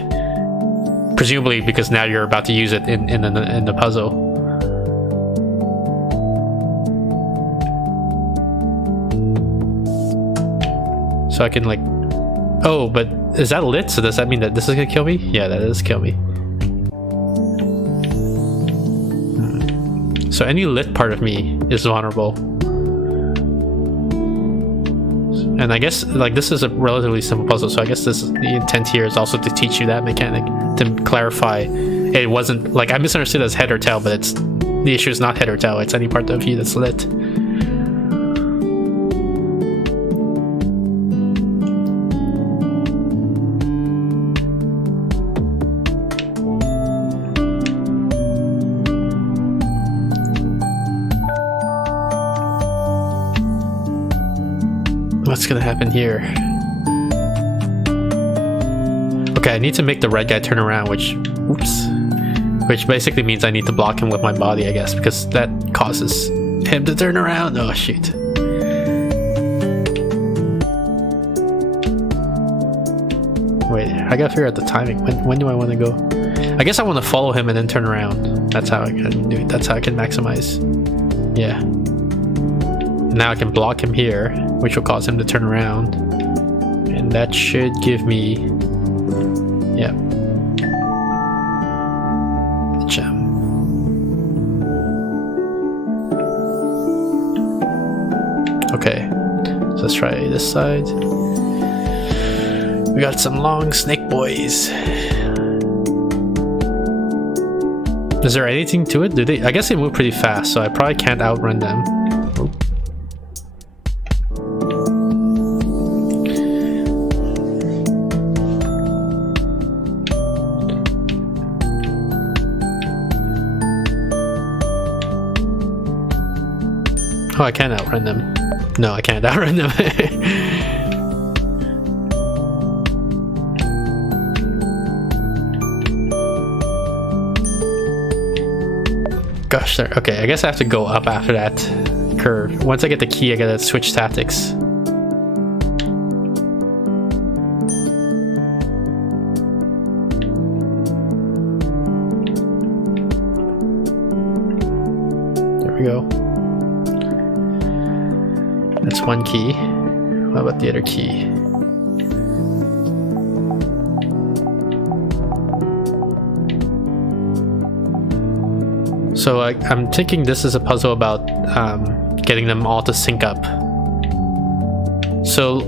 Presumably because now you're about to use it in the puzzle. So I can like... Oh, but is that lit? So does that mean that this is gonna kill me? Yeah, that is kill me. So any lit part of me is vulnerable. And I guess like this is a relatively simple puzzle, so I guess the intent here is also to teach you that mechanic, to clarify it wasn't like I misunderstood as head or tail, but it's the issue is not head or tail, it's any part of you that's lit. What's gonna happen here? Okay, I need to make the red guy turn around, which basically means I need to block him with my body, I guess, because that causes him to turn around. Oh shoot. Wait, I gotta figure out the timing. When do I want to go? I guess I want to follow him and then turn around. That's how I can do it. That's how I can maximize. Yeah. Now I can block him here, which will cause him to turn around. And that should give me... Yeah. The gem. Okay. So let's try this side. We got some long snake boys. Is there anything to it? Do they? I guess they move pretty fast, so I probably can't outrun them. Oh, I can't outrun them. No, I can't outrun them. Gosh, there. Okay, I guess I have to go up after that curve. Once I get the key, I gotta switch tactics. There we go. That's one key. What about the other key? So I'm thinking this is a puzzle about getting them all to sync up. So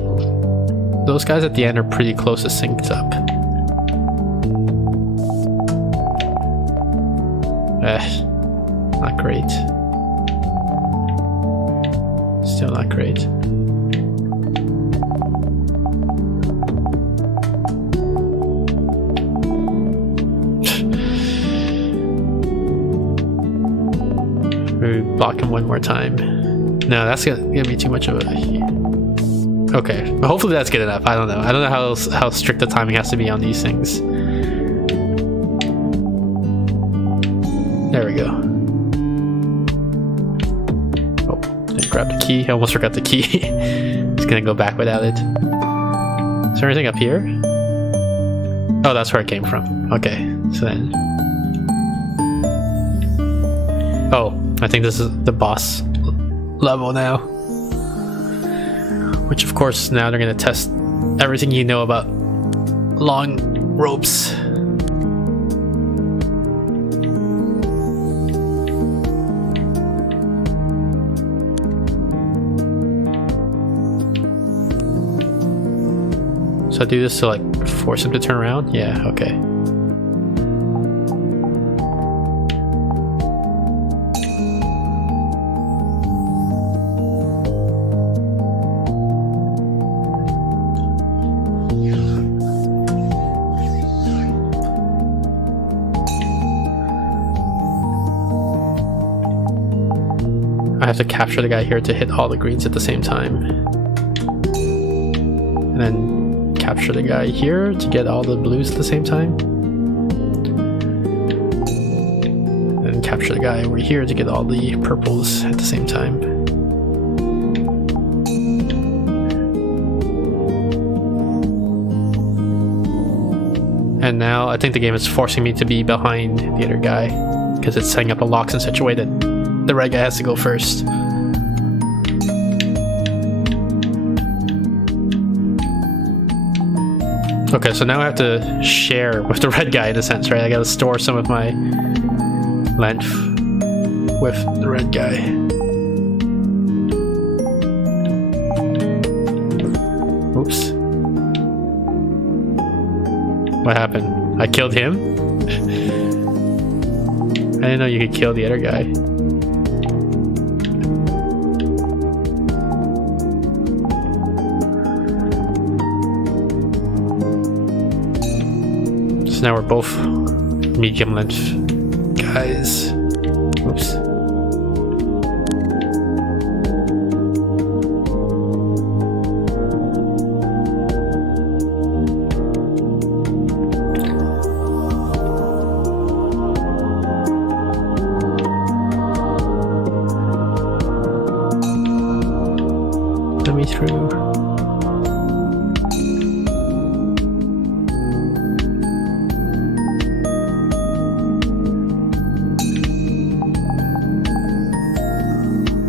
those guys at the end are pretty close to synced up. Not great. Still not great. Maybe block him one more time. No, that's gonna be too much of a... Okay, but hopefully that's good enough. I don't know. I don't know how strict the timing has to be on these things. There we go. Grab the key. I almost forgot the key. Just gonna go back without it. Is there anything up here? Oh, that's where it came from. Okay, so then... Oh, I think this is the boss level now. Which of course now they're gonna test everything you know about long ropes. So I do this to like force him to turn around? Yeah, okay. I have to capture the guy here to hit all the greens at the same time. And then capture the guy here to get all the blues at the same time. And capture the guy over here to get all the purples at the same time. And now I think the game is forcing me to be behind the other guy because it's setting up the locks in such a way that the red guy has to go first. Okay, so now I have to share with the red guy in a sense, right? I gotta store some of my length with the red guy. Oops. What happened? I killed him? I didn't know you could kill the other guy. So now we're both medium length guys. Oops. Let me through.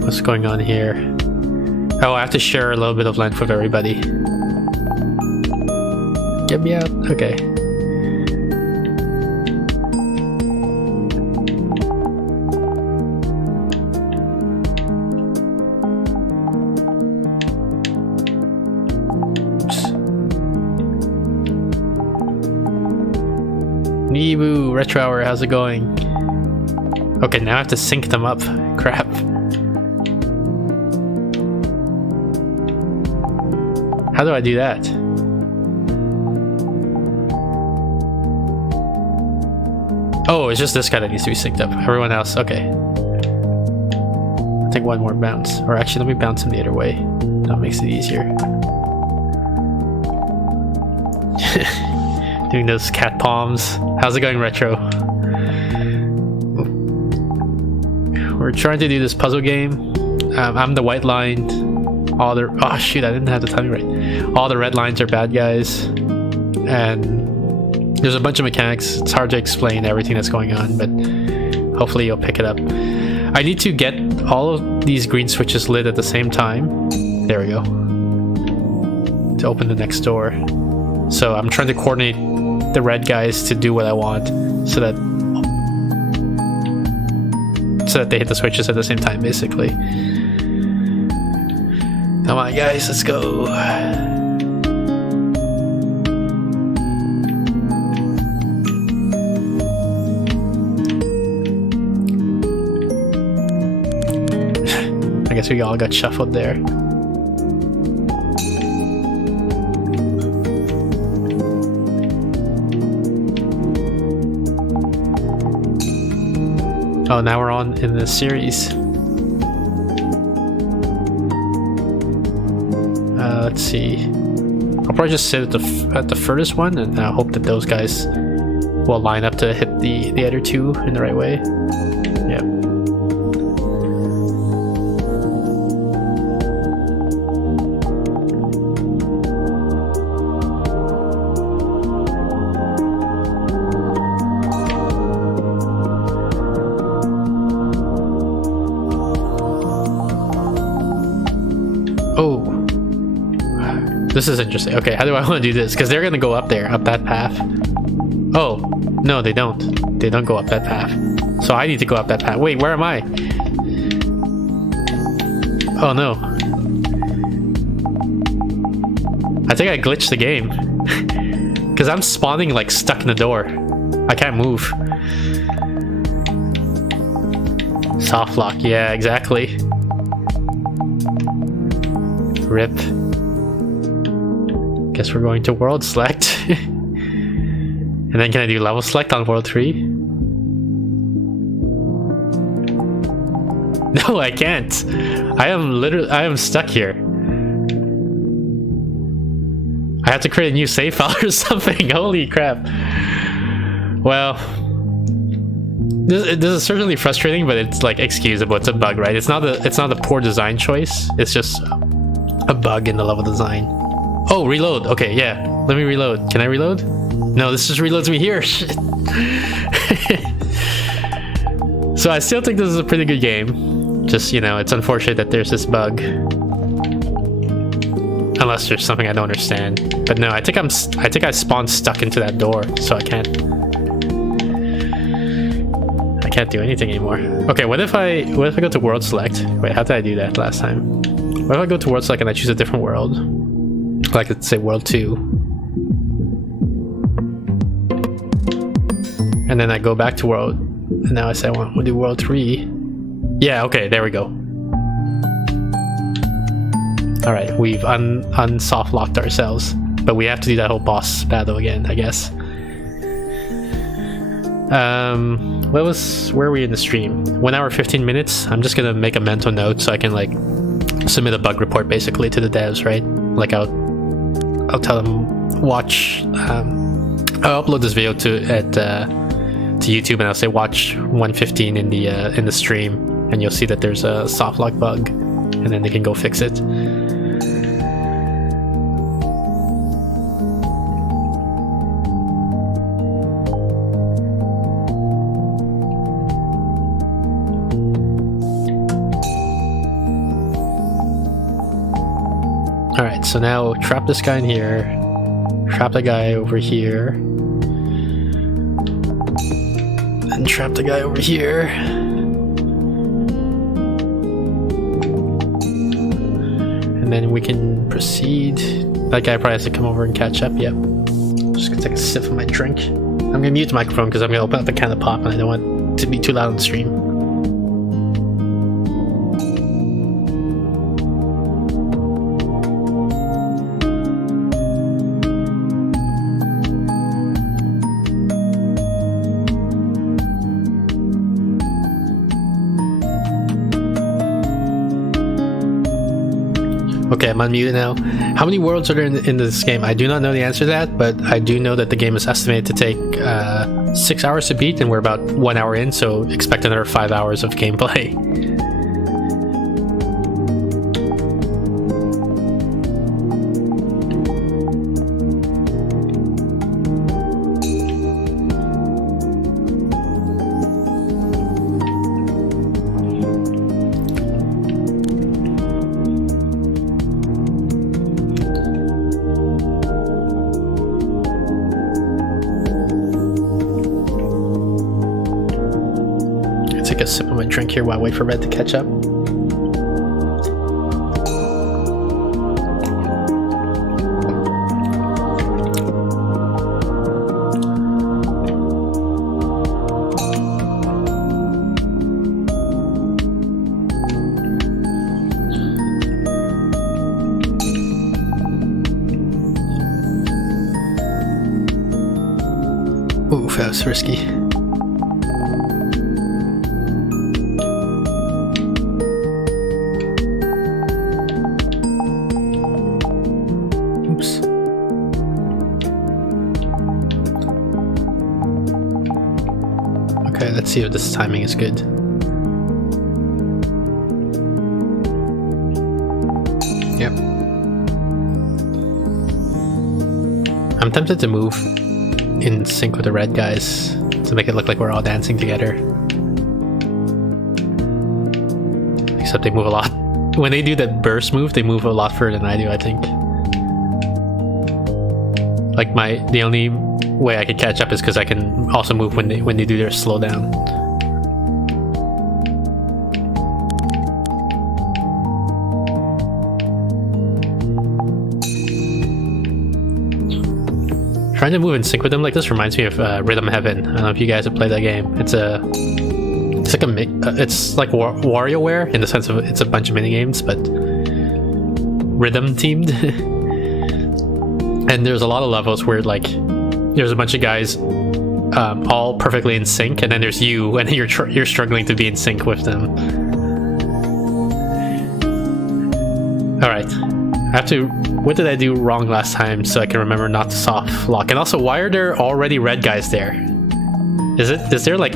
What's going on here? Oh, I have to share a little bit of length with everybody. Get me out. Okay. Neeboo, Retro Hour, how's it going? Okay, now I have to sync them up. Crap. How do I do that? Oh, it's just this guy that needs to be synced up. Everyone else, okay. I think one more bounce. Or actually, let me bounce him the other way. That makes it easier. Doing those cat palms. How's it going, Retro? We're trying to do this puzzle game. I'm the white line. All the oh shoot, I didn't have the timing right. All the red lines are bad guys, and there's a bunch of mechanics. It's hard to explain everything that's going on, but hopefully you'll pick it up. I need to get all of these green switches lit at the same time. There we go. To open the next door. So I'm trying to coordinate the red guys to do what I want, so that they hit the switches at the same time, basically. Come on, guys, let's go. I guess we all got shuffled there. Oh, now we're on in the series. Let's see. I'll probably just sit at the furthest one and hope that those guys will line up to hit the other two in the right way. Yep. This is interesting. Okay, how do I want to do this? Because they're gonna go up there, up that path. Oh, no, they don't. They don't go up that path. So I need to go up that path. Wait, where am I? Oh no. I think I glitched the game. Because I'm spawning like stuck in the door. I can't move. Soft lock, yeah, exactly. Rip. Guess we're going to world select. And then can I do level select on world 3? No, I can't. I am stuck here. I have to create a new save file or something. Holy crap. Well, this is certainly frustrating, but it's like excusable. It's a bug, right? It's not a poor design choice. It's just a bug in the level design. Oh, reload. Okay, yeah. Let me reload. Can I reload? No, this just reloads me here. Shit. So I still think this is a pretty good game. Just, you know, it's unfortunate that there's this bug. Unless there's something I don't understand. But no, I think I spawned stuck into that door, so I can't do anything anymore. Okay, what if I go to world select? Wait, how did I do that last time? What if I go to world select and I choose a different world? Like, let's say world 2. And then I go back to world, and now I say I want to do world 3. Yeah, okay, there we go. Alright, we've unsoft locked ourselves, but we have to do that whole boss battle again, I guess. Where were we in the stream? 1 hour 15 minutes. I'm just gonna make a mental note so I can like submit a bug report basically to the devs, right? Like I'll tell them watch. I'll upload this video to YouTube and I'll say watch 1:15 in the stream, and you'll see that there's a soft lock bug, and then they can go fix it. Alright, so now trap this guy in here, trap the guy over here, and trap the guy over here. And then we can proceed. That guy probably has to come over and catch up, yep. Just gonna take a sip of my drink. I'm gonna mute the microphone because I'm gonna open up the can of pop and I don't want it to be too loud on the stream. Okay, I'm unmuted now. How many worlds are there in this game? I do not know the answer to that, but I do know that the game is estimated to take 6 hours to beat, and we're about 1 hour in, so expect another 5 hours of gameplay. Take a sip of my drink here while I wait for Red to catch up. Oof, that was risky. Okay, let's see if this timing is good. Yep. I'm tempted to move in sync with the red guys to make it look like we're all dancing together. Except they move a lot. When they do that burst move, they move a lot further than I do, I think. Like the only way I can catch up is because I can also move when they do their slowdown. Trying to move in sync with them like this reminds me of Rhythm Heaven. I don't know if you guys have played that game. It's like WarioWare in the sense of it's a bunch of mini games, but rhythm themed. And there's a lot of levels where like there's a bunch of guys all perfectly in sync, and then there's you, and you're struggling to be in sync with them. All right, I have to. What did I do wrong last time so I can remember not to soft lock? And also, why are there already red guys there? Is there like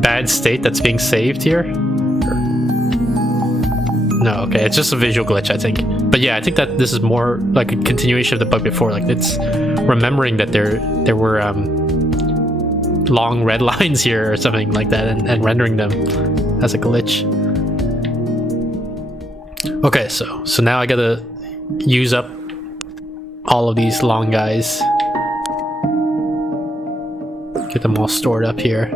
bad state that's being saved here? No, okay, it's just a visual glitch, I think. But yeah, I think that this is more like a continuation of the bug before. Like it's remembering that there were long red lines here or something like that, and rendering them as a glitch. Okay, so now I gotta use up all of these long guys. Get them all stored up here.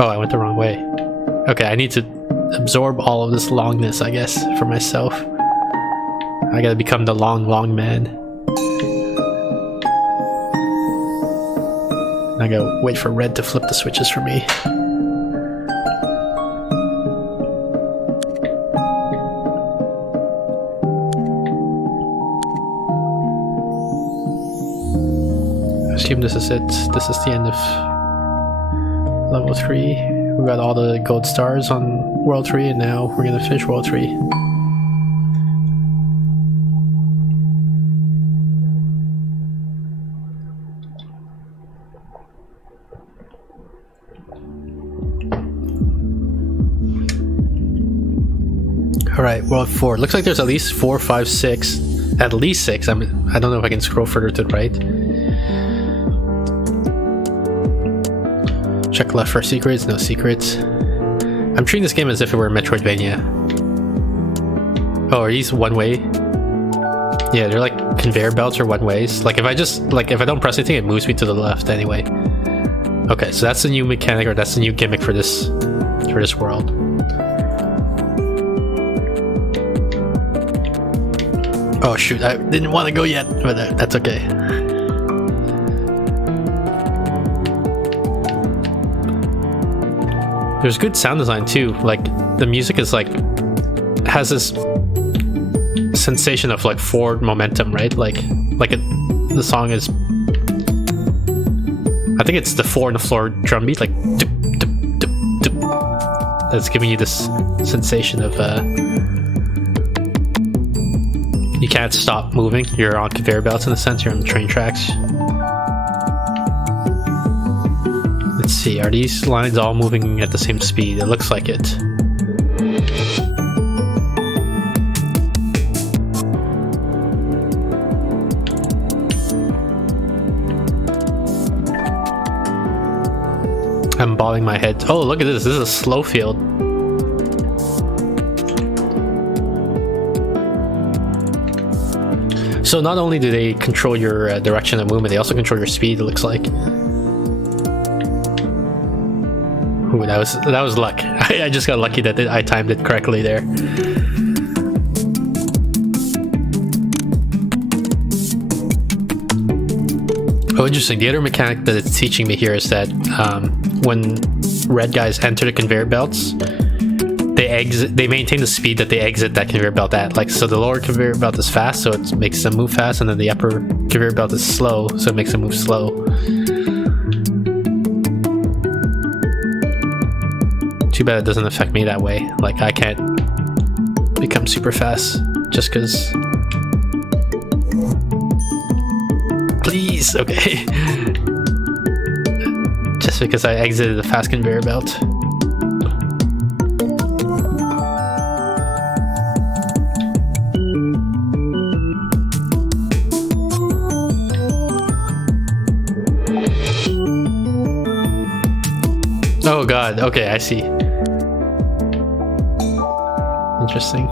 Oh, I went the wrong way. Okay, I need to absorb all of this longness, I guess, for myself. I gotta become the long man. I gotta wait for red to flip the switches for me. I assume this is it. This is the end of level 3. We got all the gold stars on World 3, and now we're gonna finish World 3. Alright, World 4. Looks like there's at least 4, 5, 6. At least 6. I don't know if I can scroll further to the right. Check left for secrets, no secrets. I'm treating this game as if it were Metroidvania. Oh, are these one way? Yeah, they're like conveyor belts or one ways. Like if I don't press anything, it moves me to the left anyway. Okay, so that's the new mechanic, or that's the new gimmick for this world. Oh shoot, I didn't want to go yet, but that's okay. There's good sound design too. Like the music is like has this sensation of like forward momentum, right? The song is. I think it's the 4 on the floor drum beat, like doop, doop, doop, doop. That's giving you this sensation of you can't stop moving. You're on conveyor belts in a sense. You're on the train tracks. Let's see, are these lines all moving at the same speed? It looks like it. I'm bobbing my head. Oh, look at this. This is a slow field. So not only do they control your direction of movement, they also control your speed, it looks like. Ooh, that was luck. I just got lucky that I timed it correctly there. Oh, interesting. The other mechanic that it's teaching me here is that when red guys enter the conveyor belts, they maintain the speed that they exit that conveyor belt at. Like, so the lower conveyor belt is fast, so it makes them move fast, and then the upper conveyor belt is slow, so it makes them move slow. Too bad it doesn't affect me that way. Like, I can't become super fast just because. Please, okay. Just because I exited the fast conveyor belt. Oh god, okay, I see. Interesting.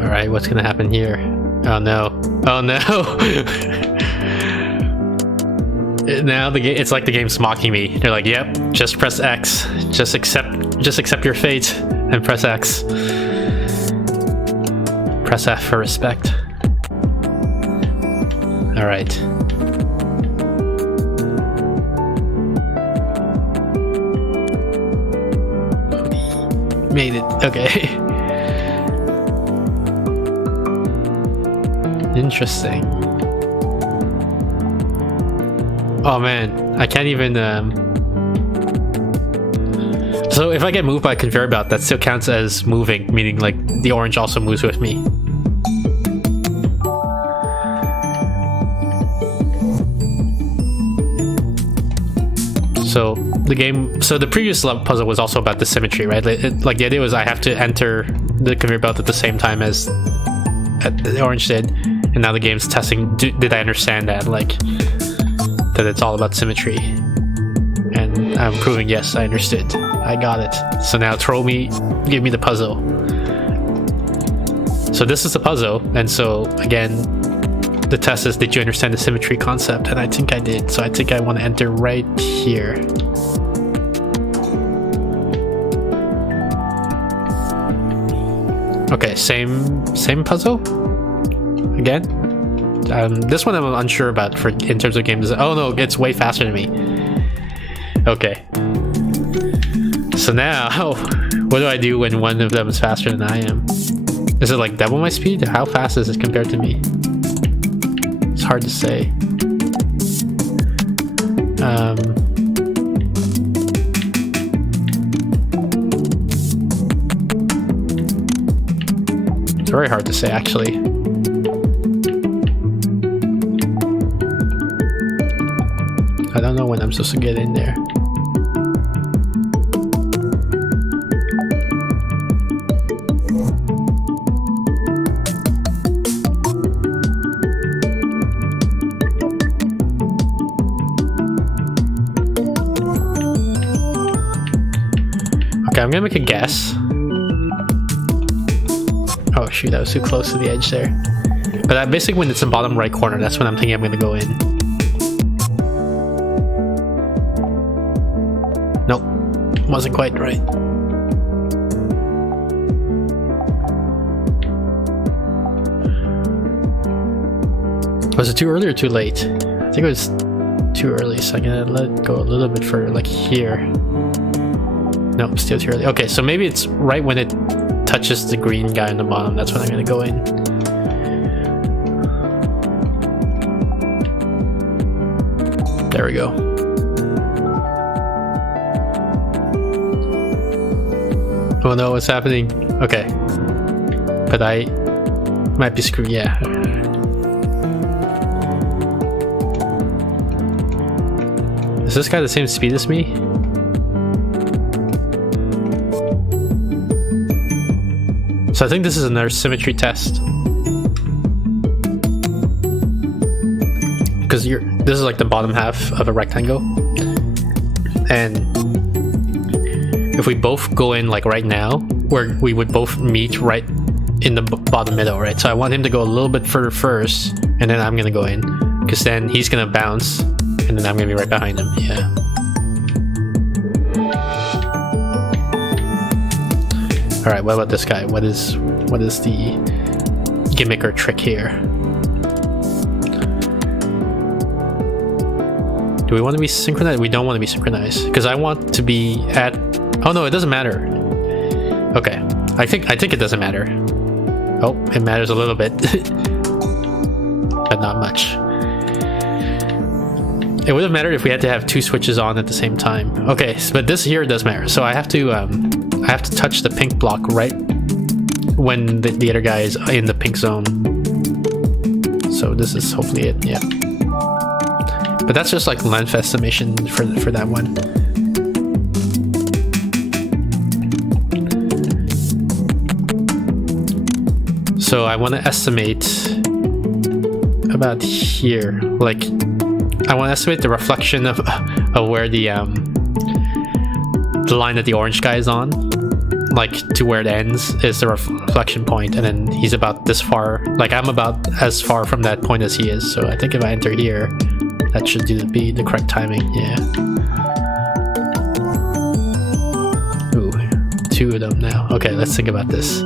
Alright, what's gonna happen here? Oh no. Oh no! Now it's like the game's mocking me. They're like, yep, just press X. Just accept your fate and press X. Press F for respect. Alright. Made it. Okay. Interesting. Oh man, I can't even So if I get moved by a conveyor belt, that still counts as moving, meaning like the orange also moves with me. So the previous puzzle was also about the symmetry, right? Like the idea was I have to enter the conveyor belt at the same time as the orange did, and now the game's testing, did I understand that? Like, that it's all about symmetry. And I'm proving yes, I understood. I got it. So now give me the puzzle. So this is the puzzle, and so again, the test is, did you understand the symmetry concept? And I think I did, so I think I want to enter right here. Okay, same puzzle? Again? This one I'm unsure about in terms of game design. Oh no, it's way faster than me. Okay. So now, what do I do when one of them is faster than I am? Is it like double my speed? How fast is it compared to me? It's hard to say. It's very hard to say, actually. I don't know when I'm supposed to get in there. Okay, I'm gonna make a guess. Oh shoot, that was too close to the edge there. But basically when it's in bottom right corner, that's when I'm thinking I'm gonna go in. Nope, wasn't quite right. Was it too early or too late? I think it was too early, so I'm gonna let it go a little bit further, like here. Nope, still too early. Okay, so maybe it's right when it touches the green guy on the bottom. That's when I'm gonna go in. There we go. Oh no, what's happening? Okay. But I might be screwed, yeah. Is this guy the same speed as me? So I think this is another symmetry test. Because this is like the bottom half of a rectangle. And if we both go in like right now, where we would both meet right in the bottom middle, right? So I want him to go a little bit further first, and then I'm gonna go in. Because then he's gonna bounce, and then I'm gonna be right behind him, yeah. Alright, what about this guy? What is the gimmick or trick here? Do we want to be synchronized? We don't want to be synchronized. Because I want to be at... Oh no, it doesn't matter. Okay. I think it doesn't matter. Oh, it matters a little bit. But not much. It would have mattered if we had to have two switches on at the same time. Okay, but this here does matter. So I have to touch the pink block right when the other guy is in the pink zone. So this is hopefully it, yeah. But that's just like length estimation for that one. So I want to estimate about here. Like, I want to estimate the reflection of where the the line that the orange guy is on, like to where it ends, is the reflection point, and then he's about this far. Like I'm about as far from that point as he is. So I think if I enter here, that should be the correct timing. Yeah. Ooh, 2 of them now. Okay, let's think about this.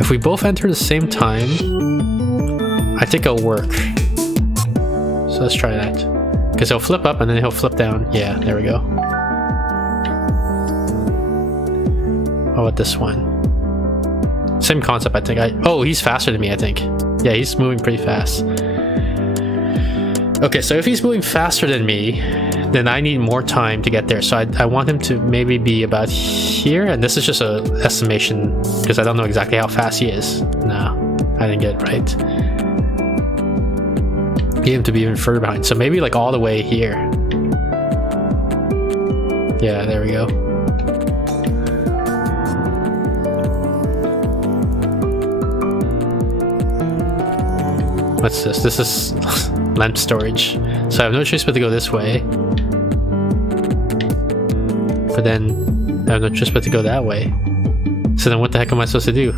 If we both enter the same time, I think it'll work. So let's try that. Because he'll flip up and then he'll flip down. Yeah, there we go. How about this one? Same concept, I think. Oh, he's faster than me, I think. Yeah, he's moving pretty fast. Okay, so if he's moving faster than me, then I need more time to get there. So I want him to maybe be about here, and this is just an estimation because I don't know exactly how fast he is. No, I didn't get it right. Get him to be even further behind. So maybe like all the way here. Yeah, there we go. What's this? This is lamp storage. So I have no choice but to go this way. But then I have no choice but to go that way. So then what the heck am I supposed to do?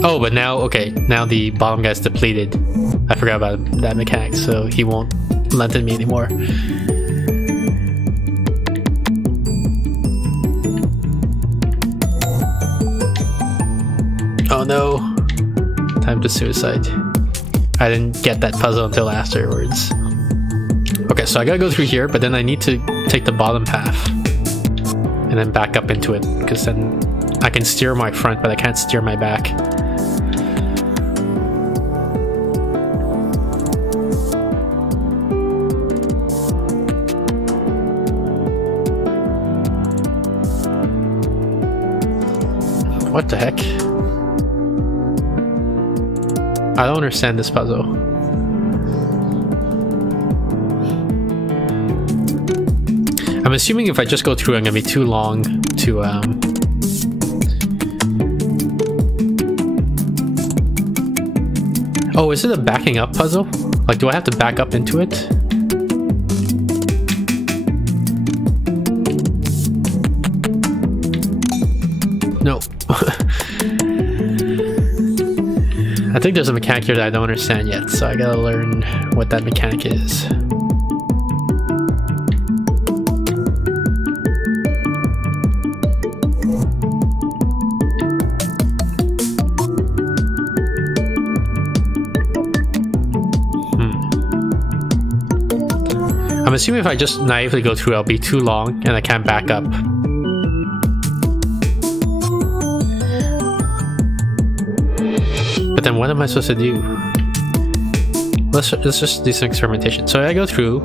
Oh, but now, okay, now the bottom guy's depleted. I forgot about that mechanic, so he won't lengthen me anymore. Oh no. Time to suicide. I didn't get that puzzle until afterwards. Okay, so I gotta go through here, but then I need to take the bottom path and then back up into it, because then I can steer my front, but I can't steer my back. What the heck? I don't understand this puzzle. I'm assuming if I just go through, I'm gonna be too long to Oh, is it a backing up puzzle? Like, do I have to back up into it? No. I think there's a mechanic here that I don't understand yet, so I gotta learn what that mechanic is. I'm assuming if I just naively go through, I'll be too long and I can't back up. But then what am I supposed to do? Let's just do some experimentation. So I go through.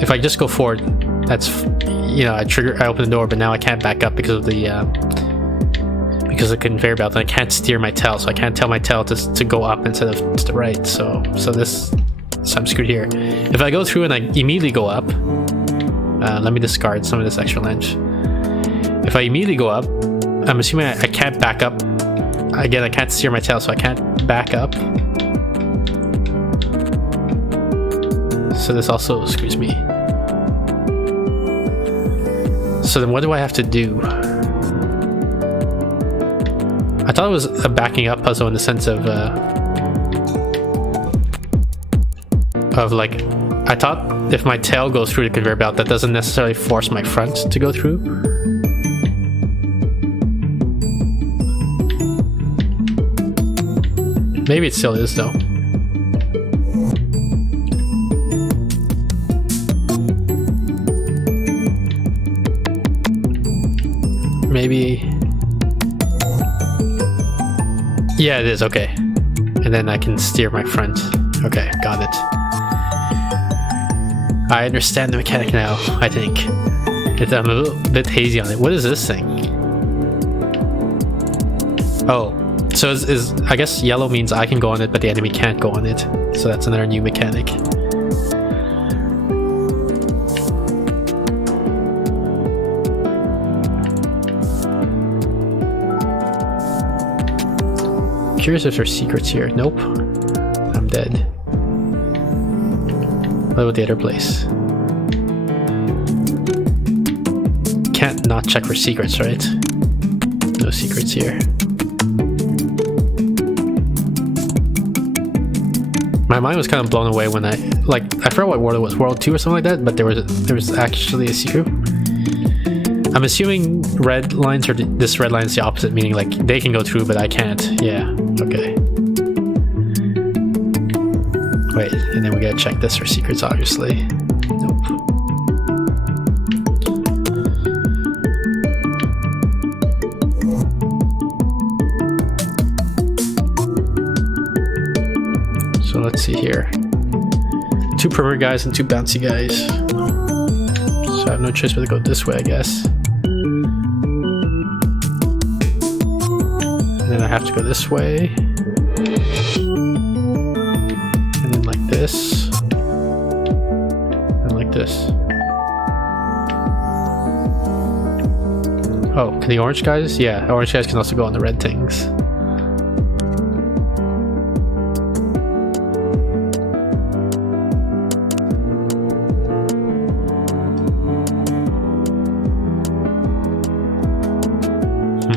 If I just go forward, that's, you know, I open the door, but now I can't back up because of the conveyor belt, and I can't steer my tail, so I can't tell my tail to go up instead of to the right. So I'm screwed here. If I go through and I immediately go up, let me discard some of this extra length. If I immediately go up, I'm assuming I can't back up. Again, I can't steer my tail, so I can't back up. So this also screws me. So then what do I have to do? I thought it was a backing up puzzle in the sense of like, I thought if my tail goes through the conveyor belt, that doesn't necessarily force my front to go through. Maybe it still is though. Maybe. Yeah, it is, okay. And then I can steer my front. Okay, got it. I understand the mechanic now, I think. I'm a little bit hazy on it. What is this thing? Oh, so I guess yellow means I can go on it, but the enemy can't go on it. So that's another new mechanic. Curious if there's secrets here. Nope. I'm dead. What about the other place? Can't not check for secrets, right? No secrets here. My mind was kind of blown away when I forgot what world it was, World 2 or something like that, but there was actually a secret. I'm assuming red lines are this red line is the opposite, meaning like they can go through but I can't. Yeah, okay. Wait, and then we gotta check this for secrets, obviously. Nope. So let's see here. 2 perimeter guys and 2 bouncy guys. So I have no choice but to go this way, I guess. And then I have to go this way. And then like this. And like this. Oh, can the orange guys? Yeah, orange guys can also go on the red things.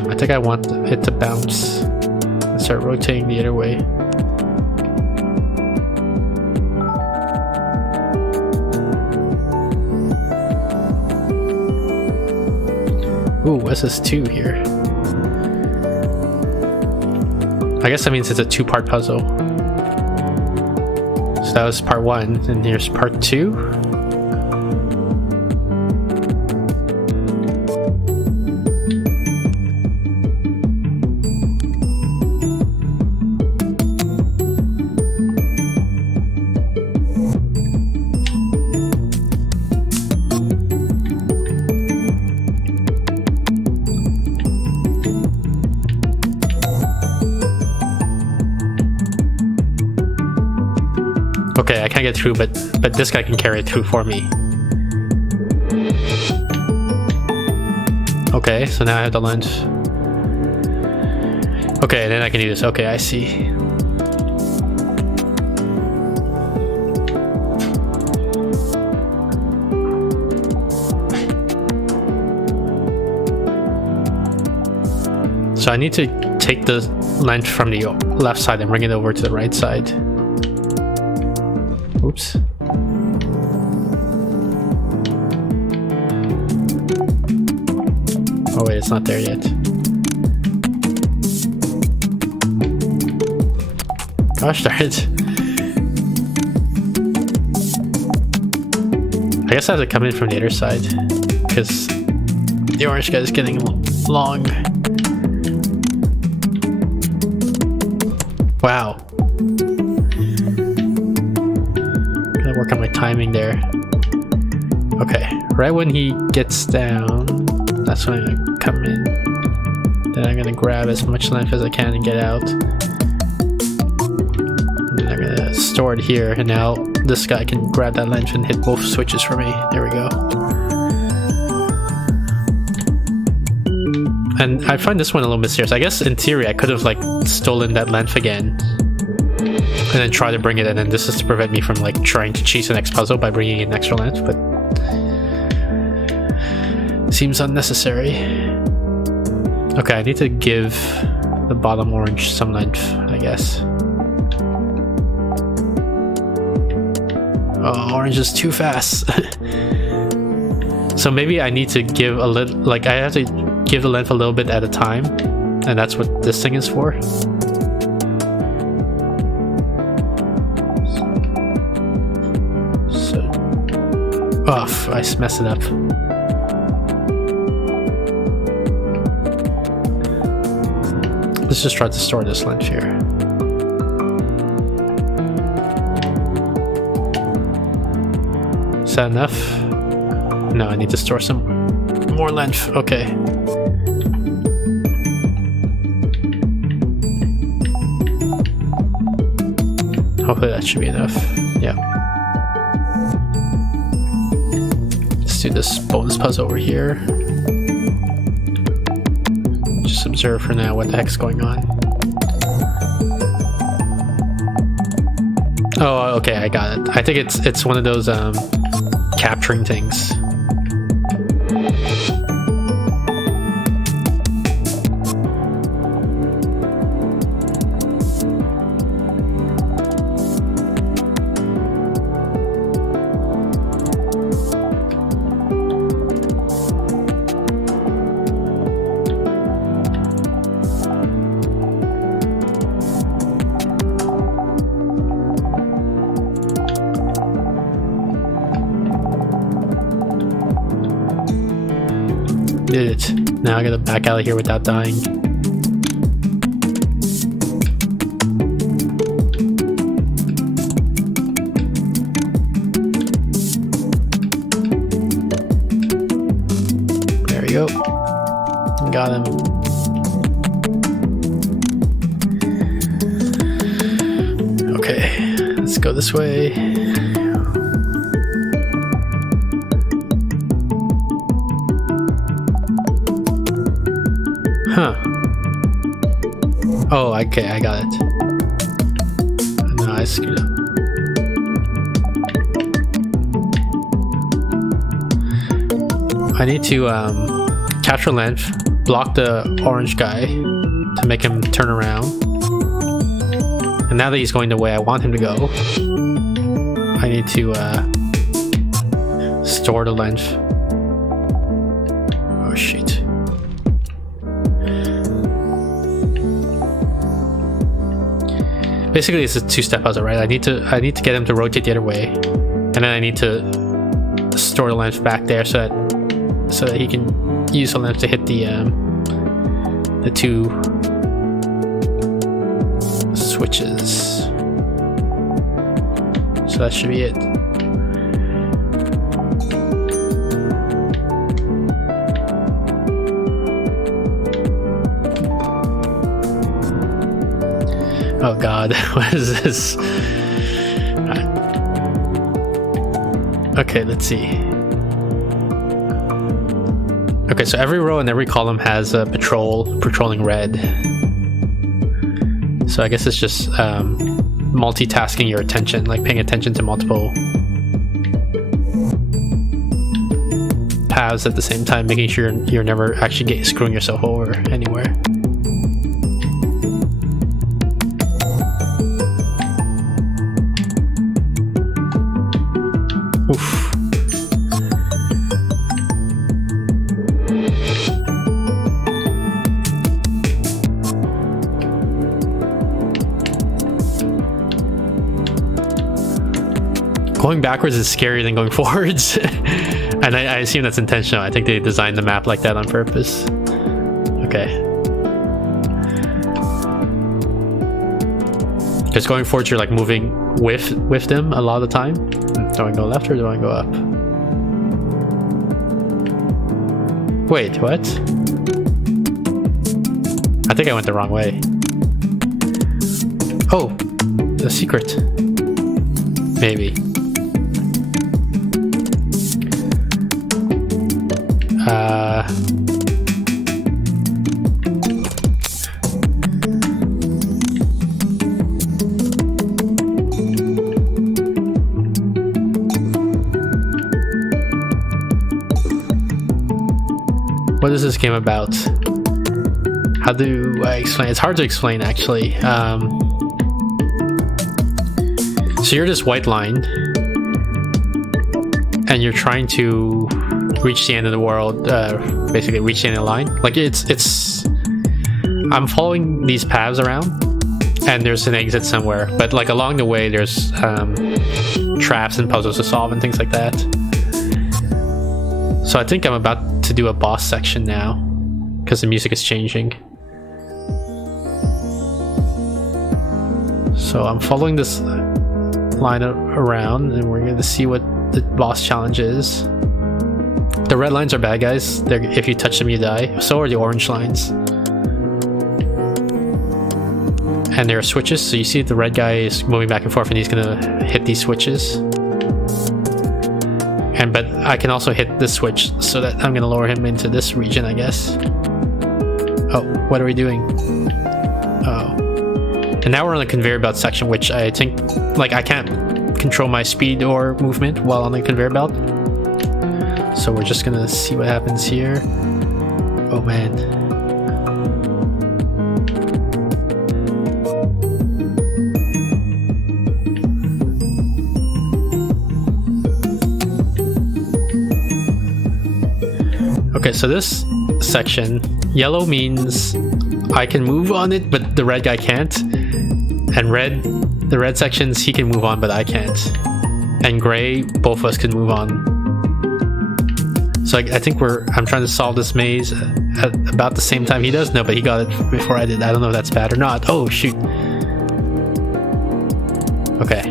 I think I want it to bounce and start rotating the other way. Ooh, SS2 here. I guess that means it's a 2-part puzzle. So that was part 1, and here's part 2. Okay, I can't get through, but this guy can carry it through for me. Okay, so now I have the lens. Okay, then I can do this. Okay, I see. So I need to take the lens from the left side and bring it over to the right side. Oops. Oh wait, it's not there yet. Gosh darn it. I guess I have to come in from the other side, because the orange guy is getting long. Wow. Gotta work on my timing there. Okay, right when he gets down, that's when I'm gonna come in. Then I'm gonna grab as much length as I can and get out. And then I'm gonna store it here, and now this guy can grab that length and hit both switches for me. There we go. And I find this one a little mysterious. I guess in theory I could have like stolen that length again and then try to bring it in, and this is to prevent me from like trying to cheese the next puzzle by bringing in extra length, but seems unnecessary. Okay, I need to give the bottom orange some length, I guess. Oh, orange is too fast. So maybe I need to give a little, like I have to give the length a little bit at a time, and that's what this thing is for. So, oh, I messed it up. Let's just try to store this length here. Is that enough? No, I need to store some more length. Okay. Hopefully that should be enough. Yeah. Let's do this bonus puzzle over here. Just observe for now what the heck's going on. Oh, okay, I got it. I think it's one of those capturing things. Did it. Now I gotta back out of here without dying. There we go. Got him. Okay, let's go this way. Huh. Oh, okay, I got it. No, I screwed up. I need to capture length, block the orange guy to make him turn around. And now that he's going the way I want him to go, I need to store the length. Oh shit. Basically, it's a two-step puzzle, right? I need to get him to rotate the other way, and then I need to store the length back there so that he can use the length to hit the two switches. So that should be it. Oh god, what is this? Okay, let's see. Okay, so every row and every column has a patrolling red. So I guess it's just multitasking your attention, like paying attention to multiple paths at the same time, making sure you're never actually screwing yourself over anywhere. Oof. Going backwards is scarier than going forwards. And I assume that's intentional. I think they designed the map like that on purpose. Okay. Because going forwards, you're like moving with them a lot of the time. Do I go left or do I go up? Wait, what? I think I went the wrong way. Oh, the secret. Maybe. What is this game about? How do I explain? It's hard to explain, actually. So you're this white line, and you're trying to reach the end of the world, basically reach the end of the line. Like it's I'm following these paths around, and there's an exit somewhere, but like along the way there's traps and puzzles to solve and things like that. So I think I'm about to do a boss section now because the music is changing. So I'm following this line around, and we're going to see what the boss challenge is. The red lines are bad guys. If you touch them, you die. So are the orange lines. And there are switches, so you see the red guy is moving back and forth, and he's gonna hit these switches. But I can also hit this switch, so that I'm gonna lower him into this region, I guess. Oh, what are we doing? Oh. And now we're on the conveyor belt section, which I think, like, I can't control my speed or movement while on the conveyor belt. So we're just gonna see what happens here. Oh man. Okay, so this section, yellow means I can move on it, but the red guy can't. And red, the red sections, he can move on, but I can't. And gray, both of us can move on. So I think I'm trying to solve this maze at about the same time he does. No, but he got it before I did. I don't know if that's bad or not. Oh, shoot. Okay.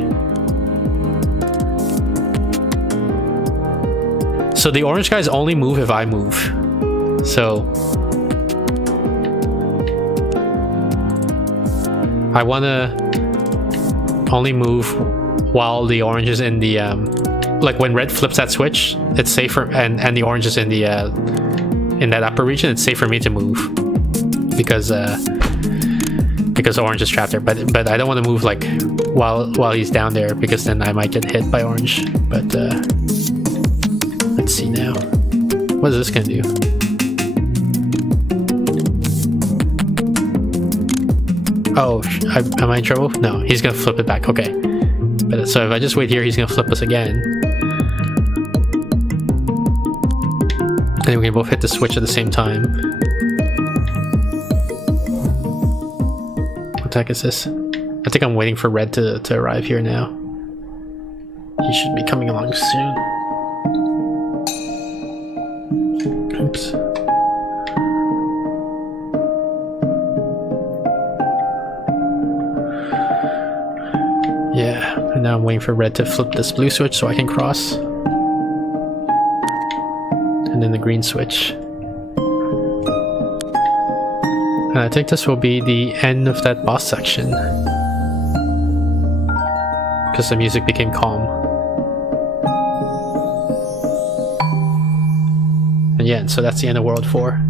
So the orange guys only move if I move. So I want to only move while the orange is in the like when red flips that switch, it's safer, and the orange is in the in that upper region, it's safe for me to move because orange is trapped there. But I don't want to move like while he's down there, because then I might get hit by orange. But let's see now. What is this gonna do? Oh, am I in trouble? No, he's gonna flip it back. Okay. But so if I just wait here, he's gonna flip us again. And we can both hit the switch at the same time. What the heck is this? I think I'm waiting for red to arrive here now. He should be coming along soon. Oops. Yeah, and now I'm waiting for red to flip this blue switch so I can cross. And then the green switch. And I think this will be the end of that boss section, because the music became calm. And yeah, so that's the end of World 4.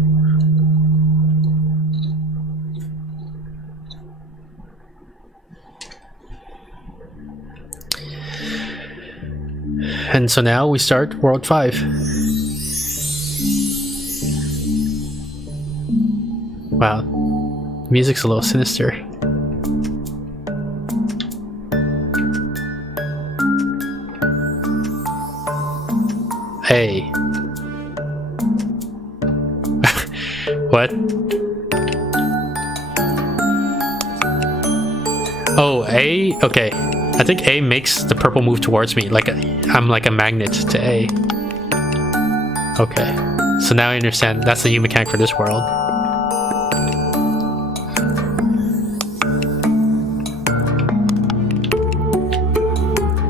And so now we start World 5. Wow, the music's a little sinister. Hey. What? Oh, A? Okay. I think A makes the purple move towards me. Like I'm like a magnet to A. Okay. So now I understand. That's the new mechanic for this world.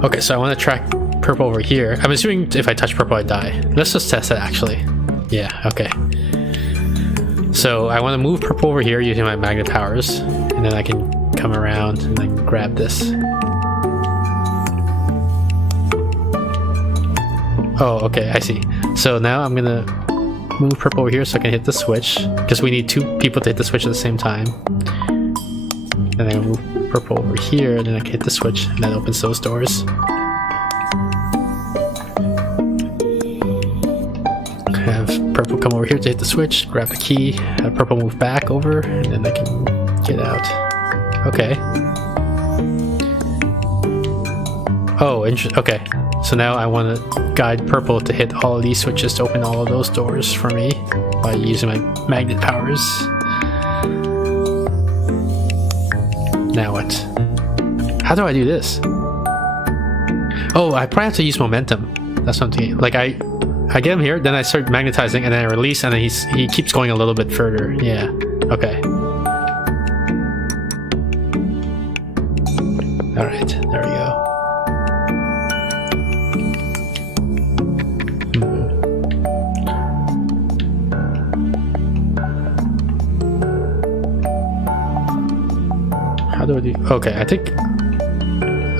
Okay, so I want to track purple over here. I'm assuming if I touch purple, I die. Let's just test it, actually. Yeah, okay. So I want to move purple over here using my magnet powers, and then I can come around and then grab this. Oh, okay, I see. So now I'm gonna move purple over here so I can hit the switch, because we need 2 people to hit the switch at the same time. Then I move purple over here, and then I can hit the switch, and that opens those doors. Have purple come over here to hit the switch, grab the key, have purple move back over, and then I can get out. Okay. Oh, interesting. Okay. So now I want to guide purple to hit all of these switches to open all of those doors for me by using my magnet powers. Now what? How do I do this? Oh, I probably have to use momentum. That's what I'm thinking. Like I get him here, then I start magnetizing, and then I release, and then he keeps going a little bit further. Yeah. Okay. All right. There we go. How do I do? Okay, I think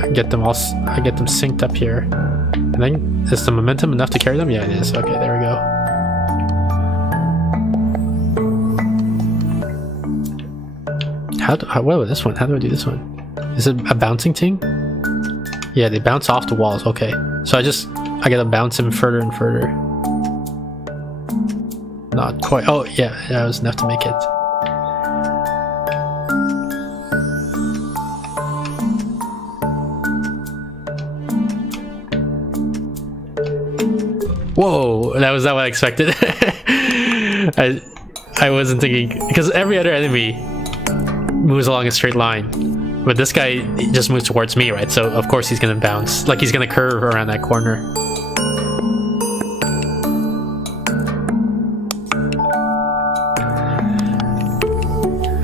I get them all. I get them synced up here. And then is the momentum enough to carry them? Yeah, it is. Okay, there we go. what about this one? How do I do this one? Is it a bouncing thing? Yeah, they bounce off the walls. Okay, so I gotta bounce him further and further. Not quite. Oh yeah, that was enough to make it. Whoa, that was not what I expected. I wasn't thinking, because every other enemy moves along a straight line, but this guy just moves towards me, right? So of course he's gonna bounce, like he's gonna curve around that corner.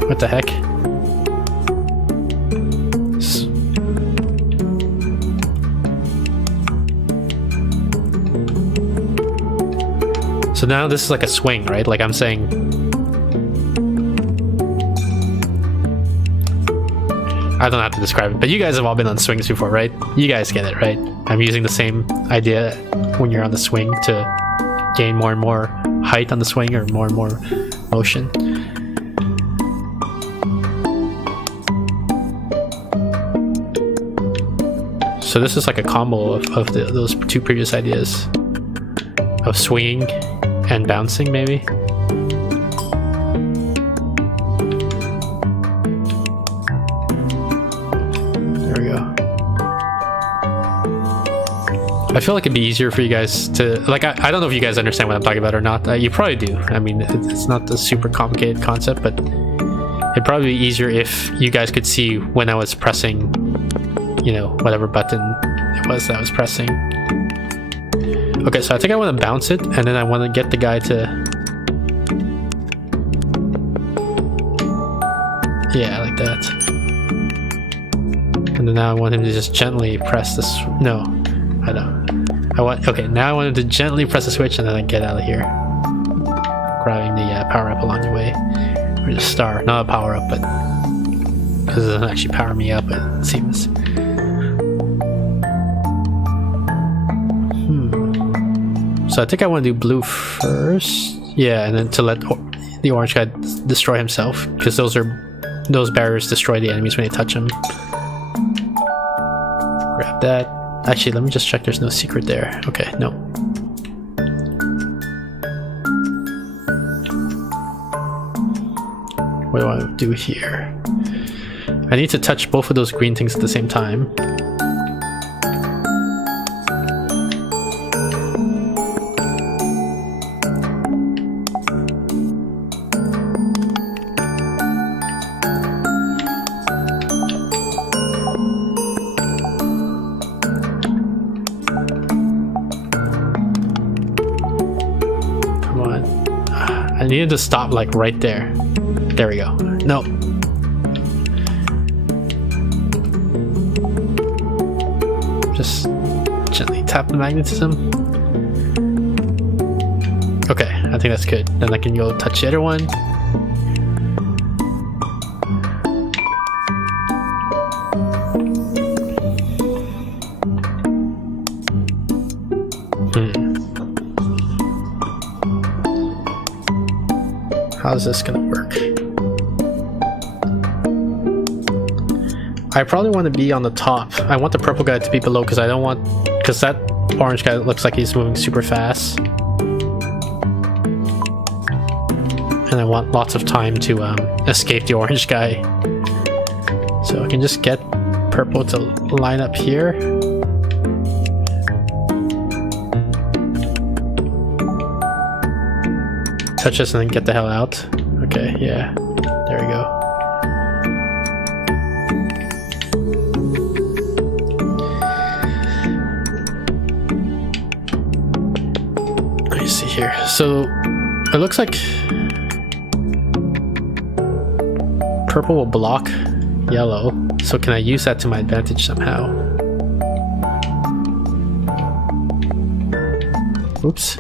What the heck? So now this is like a swing, right? Like I'm saying, I don't know how to describe it, but you guys have all been on swings before, right? You guys get it, right? I'm using the same idea when you're on the swing to gain more and more height on the swing, or more and more motion. So this is like a combo of those two previous ideas of swinging and bouncing, maybe. There we go. I feel like it'd be easier for you guys to, like, I don't know if you guys understand what I'm talking about or not. You probably do. I mean, it's not a super complicated concept, but it'd probably be easier if you guys could see when I was pressing, you know, whatever button it was that I was pressing. Okay, so I think I want to bounce it, and then I want to get the guy to... Yeah, like that. And then now I want him to just gently press this... No, I don't. Okay, now I want him to gently press the switch, and then I get out of here. Grabbing the power-up along the way. Or the star. Not a power-up, but... Because it doesn't actually power me up, it seems. So I think I want to do blue first. Yeah, and then to let the orange guy destroy himself, because those barriers destroy the enemies when they touch them. Grab that. Actually, let me just check there's no secret there. Okay, no. What do I want to do here? I need to touch both of those green things at the same time. I needed to stop like right there. There we go. No. Just gently tap the magnetism. Okay, I think that's good. Then I can go touch the other one. How's this gonna work? I probably want to be on the top. I want the purple guy to be below because I don't want... Because that orange guy looks like he's moving super fast. And I want lots of time to escape the orange guy. So I can just get purple to line up here. Touch this and then get the hell out. Okay, yeah. There we go. Let me see here. So it looks like purple will block yellow. So can I use that to my advantage somehow? Oops.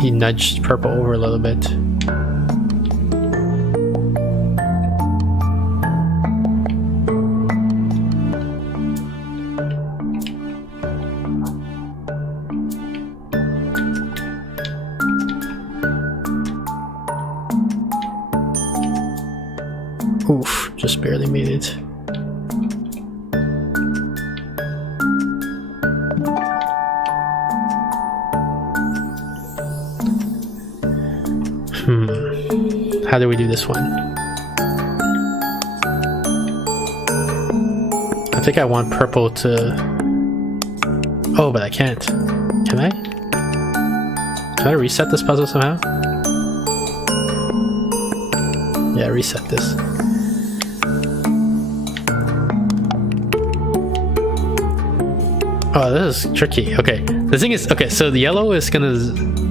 He nudged purple over a little bit. just barely made it. How do we do this one? I think I want purple to... Oh, but I can't. Can I? Can I reset this puzzle somehow? Yeah, reset this. Oh, this is tricky. Okay, the thing is, okay, so the yellow is gonna...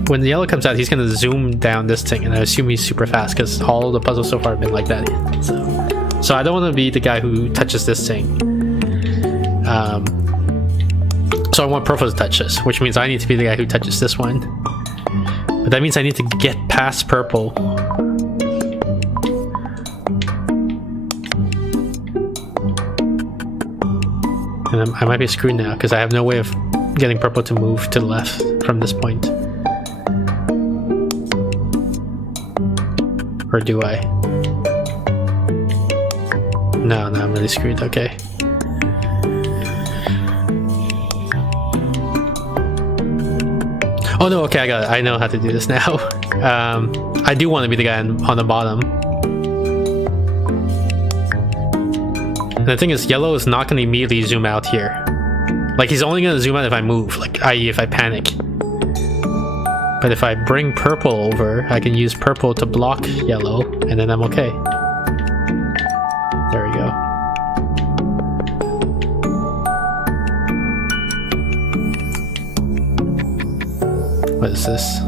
When the yellow comes out, he's gonna zoom down this thing, and I assume he's super fast because all the puzzles so far have been like that. So I don't want to be the guy who touches this thing. So I want purple to touch this, which means I need to be the guy who touches this one. But that means I need to get past purple. And I might be screwed now because I have no way of getting purple to move to the left from this point. Or do I? No, I'm really screwed. Okay. Oh no, okay, I got it. I know how to do this now. I do want to be the guy on the bottom. And the thing is, yellow is not going to immediately zoom out here. Like, he's only going to zoom out if I move, like, i.e. if I panic. But if I bring purple over, I can use purple to block yellow, and then I'm okay. There we go. What is this?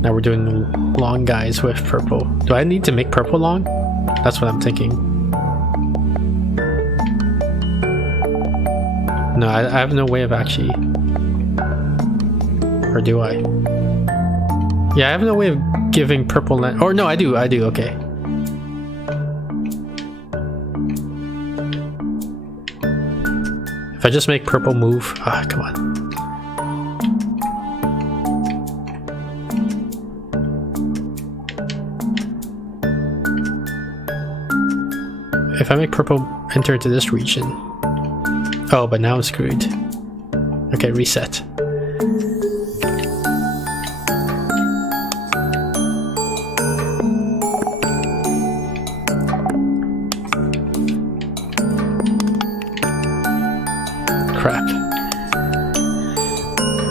Now we're doing long guys with purple. Do I need to make purple long? That's what I'm thinking. No, I have no way of actually... Or do I? Yeah, I have no way of giving purple land. Or no, I do, okay. If I just make purple move... Ah, come on. If I make purple enter into this region... Oh, but now I'm screwed. Okay, reset. Crap.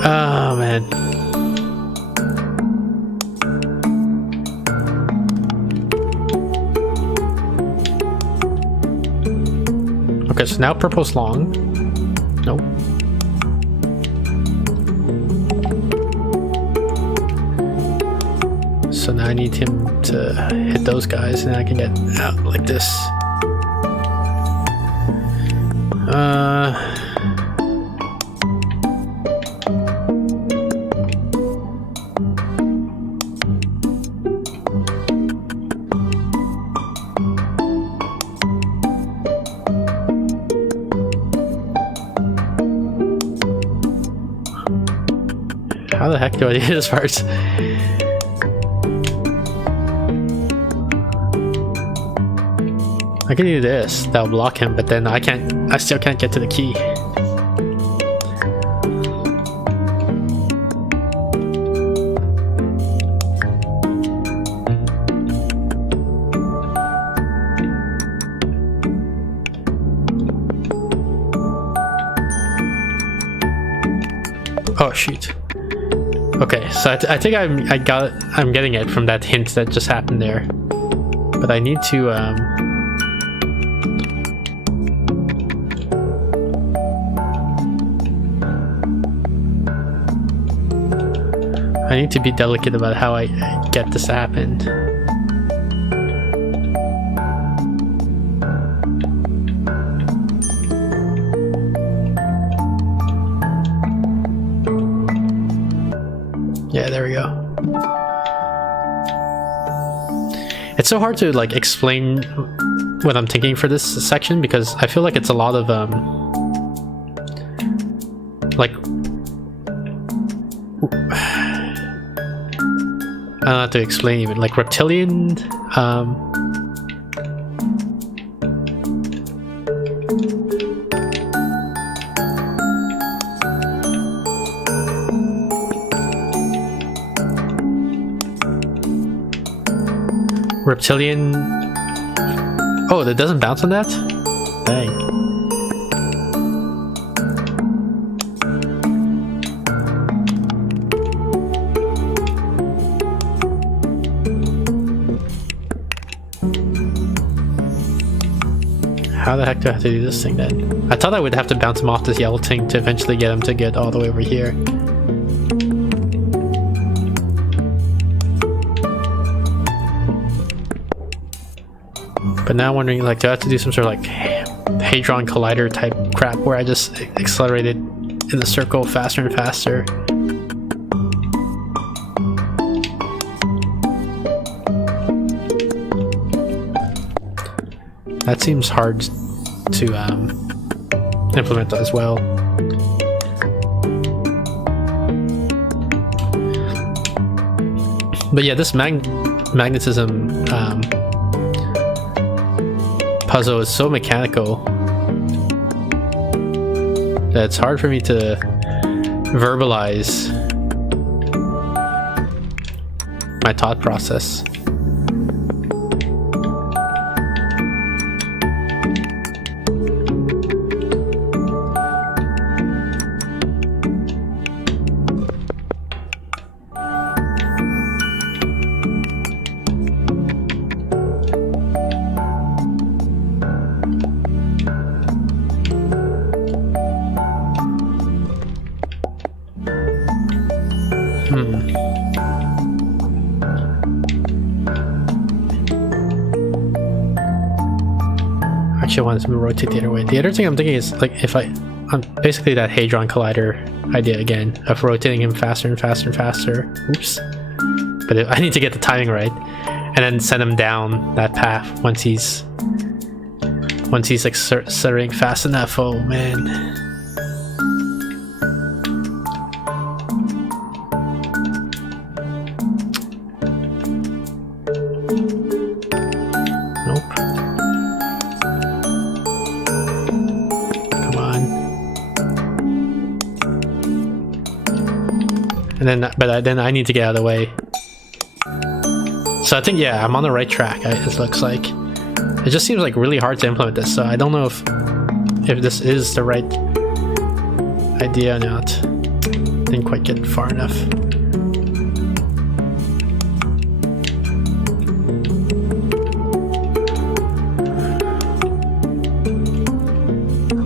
Oh, man. Okay, so now purple's long. Nope. So now I need him to hit those guys and I can get out like this. How the heck do I do this part? I can do this, that'll block him, but then I still can't get to the key. Oh shoot. Okay, so I think I'm getting it from that hint that just happened there. But I need to be delicate about how I get this to happen. Yeah, there we go. It's so hard to like explain what I'm thinking for this section because I feel like it's a lot of like I don't know how to explain even like reptilian Reptilian. Oh, that doesn't bounce on that? Dang. How the heck do I have to do this thing then? I thought I would have to bounce him off this yellow thing to eventually get him to get all the way over here. But now I'm wondering, like, do I have to do some sort of like Hadron Collider type crap where I just accelerate it in the circle faster and faster? That seems hard to implement as well. But yeah, this magnetism puzzle is so mechanical that it's hard for me to verbalize my thought process. Actually, I wanted to rotate the other way. The other thing I'm thinking is, like, if I'm basically that Hadron Collider idea again of rotating him faster and faster and faster. Oops. But I need to get the timing right, and then send him down that path once he's accelerating fast enough. Oh man. But then I need to get out of the way. So I think, yeah, I'm on the right track. It looks like it just seems like really hard to implement this. So I don't know if this is the right idea or not. Didn't quite get far enough.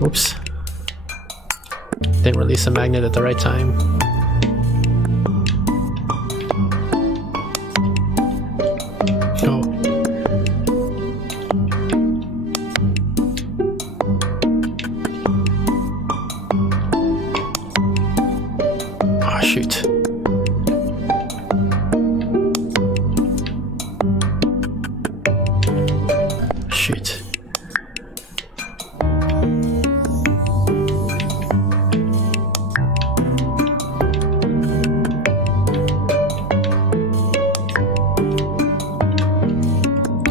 Oops. Didn't release a magnet at the right time.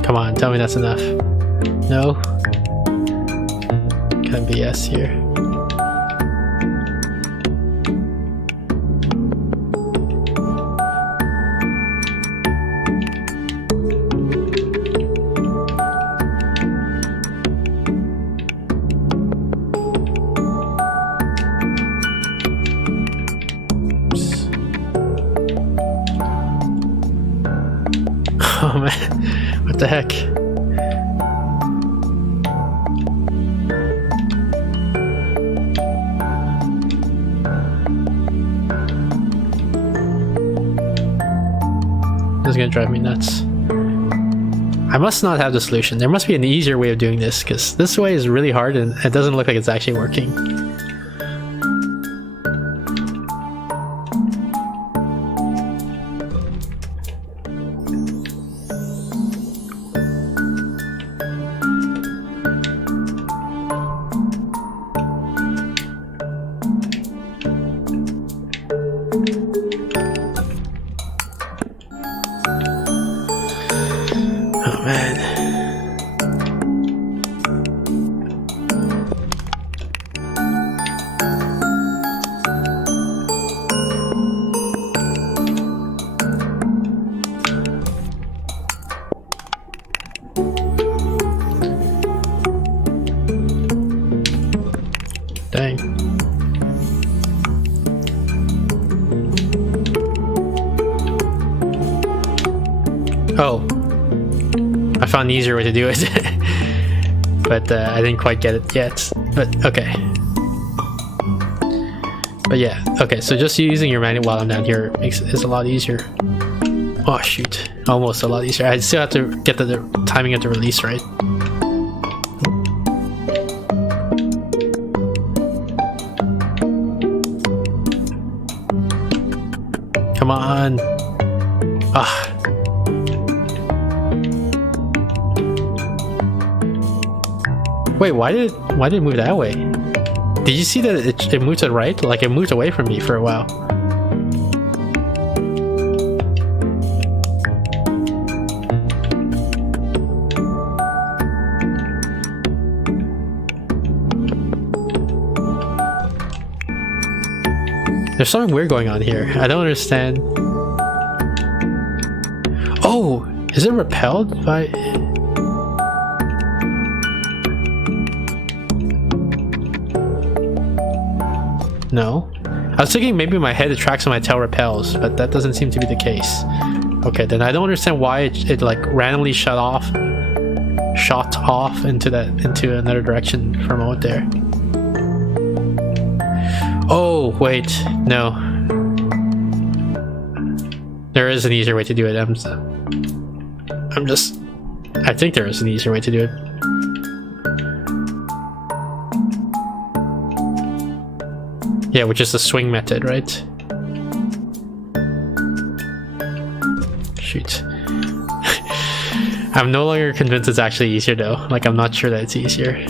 Come on, tell me that's enough. No? Can be yes here. Oh man, what the heck? This is gonna drive me nuts. I must not have the solution. There must be an easier way of doing this, because this way is really hard and it doesn't look like it's actually working. Oh, I found an easier way to do it. But I didn't quite get it yet. But okay. But yeah, okay, so just using your magnet while I'm down here is a lot easier. Oh shoot, almost a lot easier. I still have to get the timing of the release right. Come on. Ah. Wait, why did it move that way? Did you see that it moved to the right? Like it moved away from me for a while. There's something weird going on here. I don't understand. Oh, is it repelled by... No. I was thinking maybe my head attracts and my tail repels, but that doesn't seem to be the case. Okay, then I don't understand why it like randomly shot off into another direction for a moment there. Oh, wait, no. There is an easier way to do it. I think there is an easier way to do it. Yeah, which is the swing method, right? Shoot. I'm no longer convinced it's actually easier though. Like, I'm not sure that it's easier.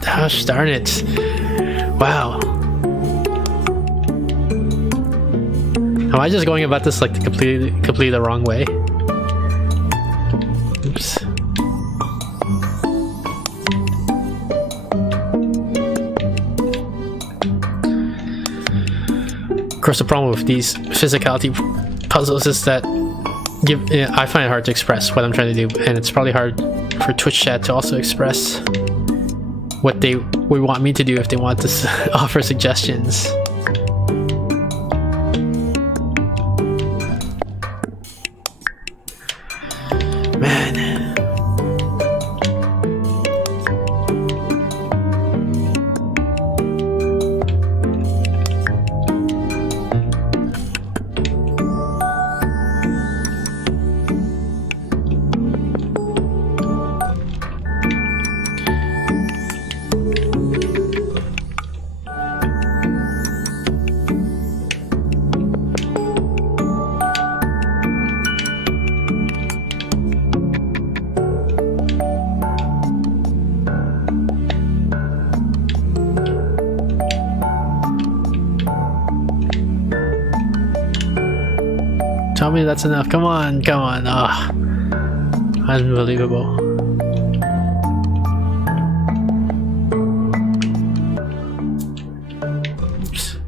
Gosh darn it. Wow. Am I just going about this like completely the wrong way? Oops. Of course, the problem with these physicality puzzles is that I find it hard to express what I'm trying to do, and it's probably hard for Twitch chat to also express what they would want me to do if they want to offer suggestions. Man. Tell me that's enough. Come on, come on. Ah, unbelievable. Oops.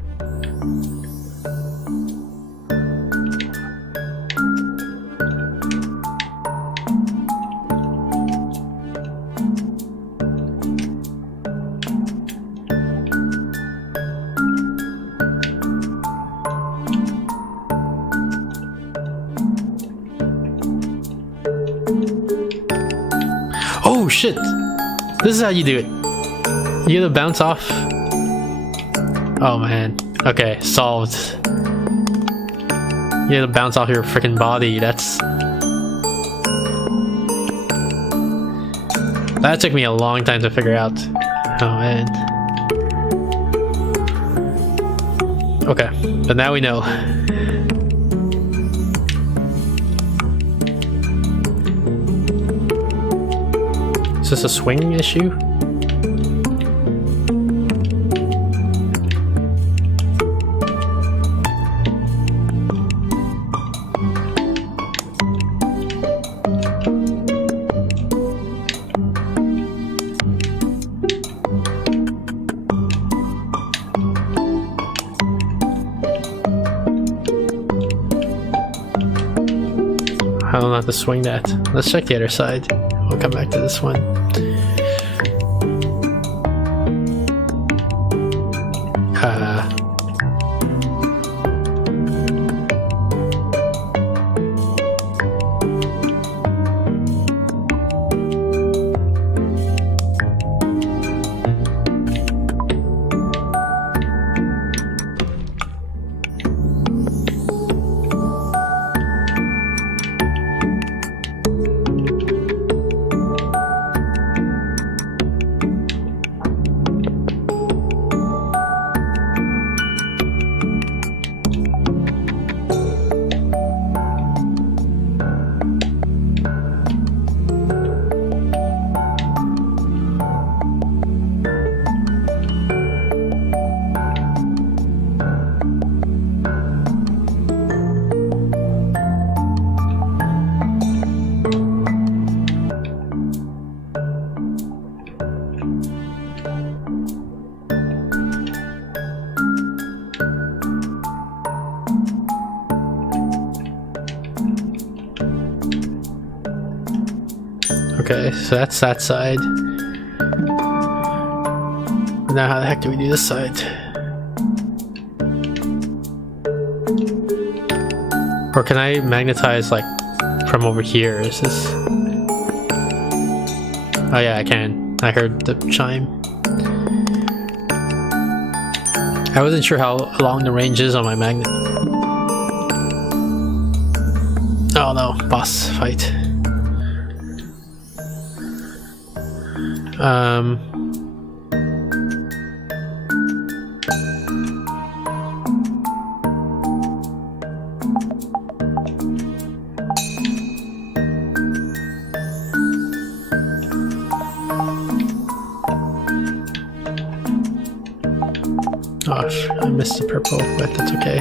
Oh shit! This is how you do it. You gotta bounce off. Oh man. Okay, solved. You gotta bounce off your freaking body. That took me a long time to figure out. Oh man. Okay, but now we know. Is this a swing issue? I don't know how to swing that. Let's check the other side. We'll come back to this one. Okay, so that's that side. Now how the heck do we do this side? Or can I magnetize like from over here? Is this... Oh yeah, I can. I heard the chime. I wasn't sure how long the range is on my magnet. Oh no, boss fight. Oh, I missed the purple, but that's okay.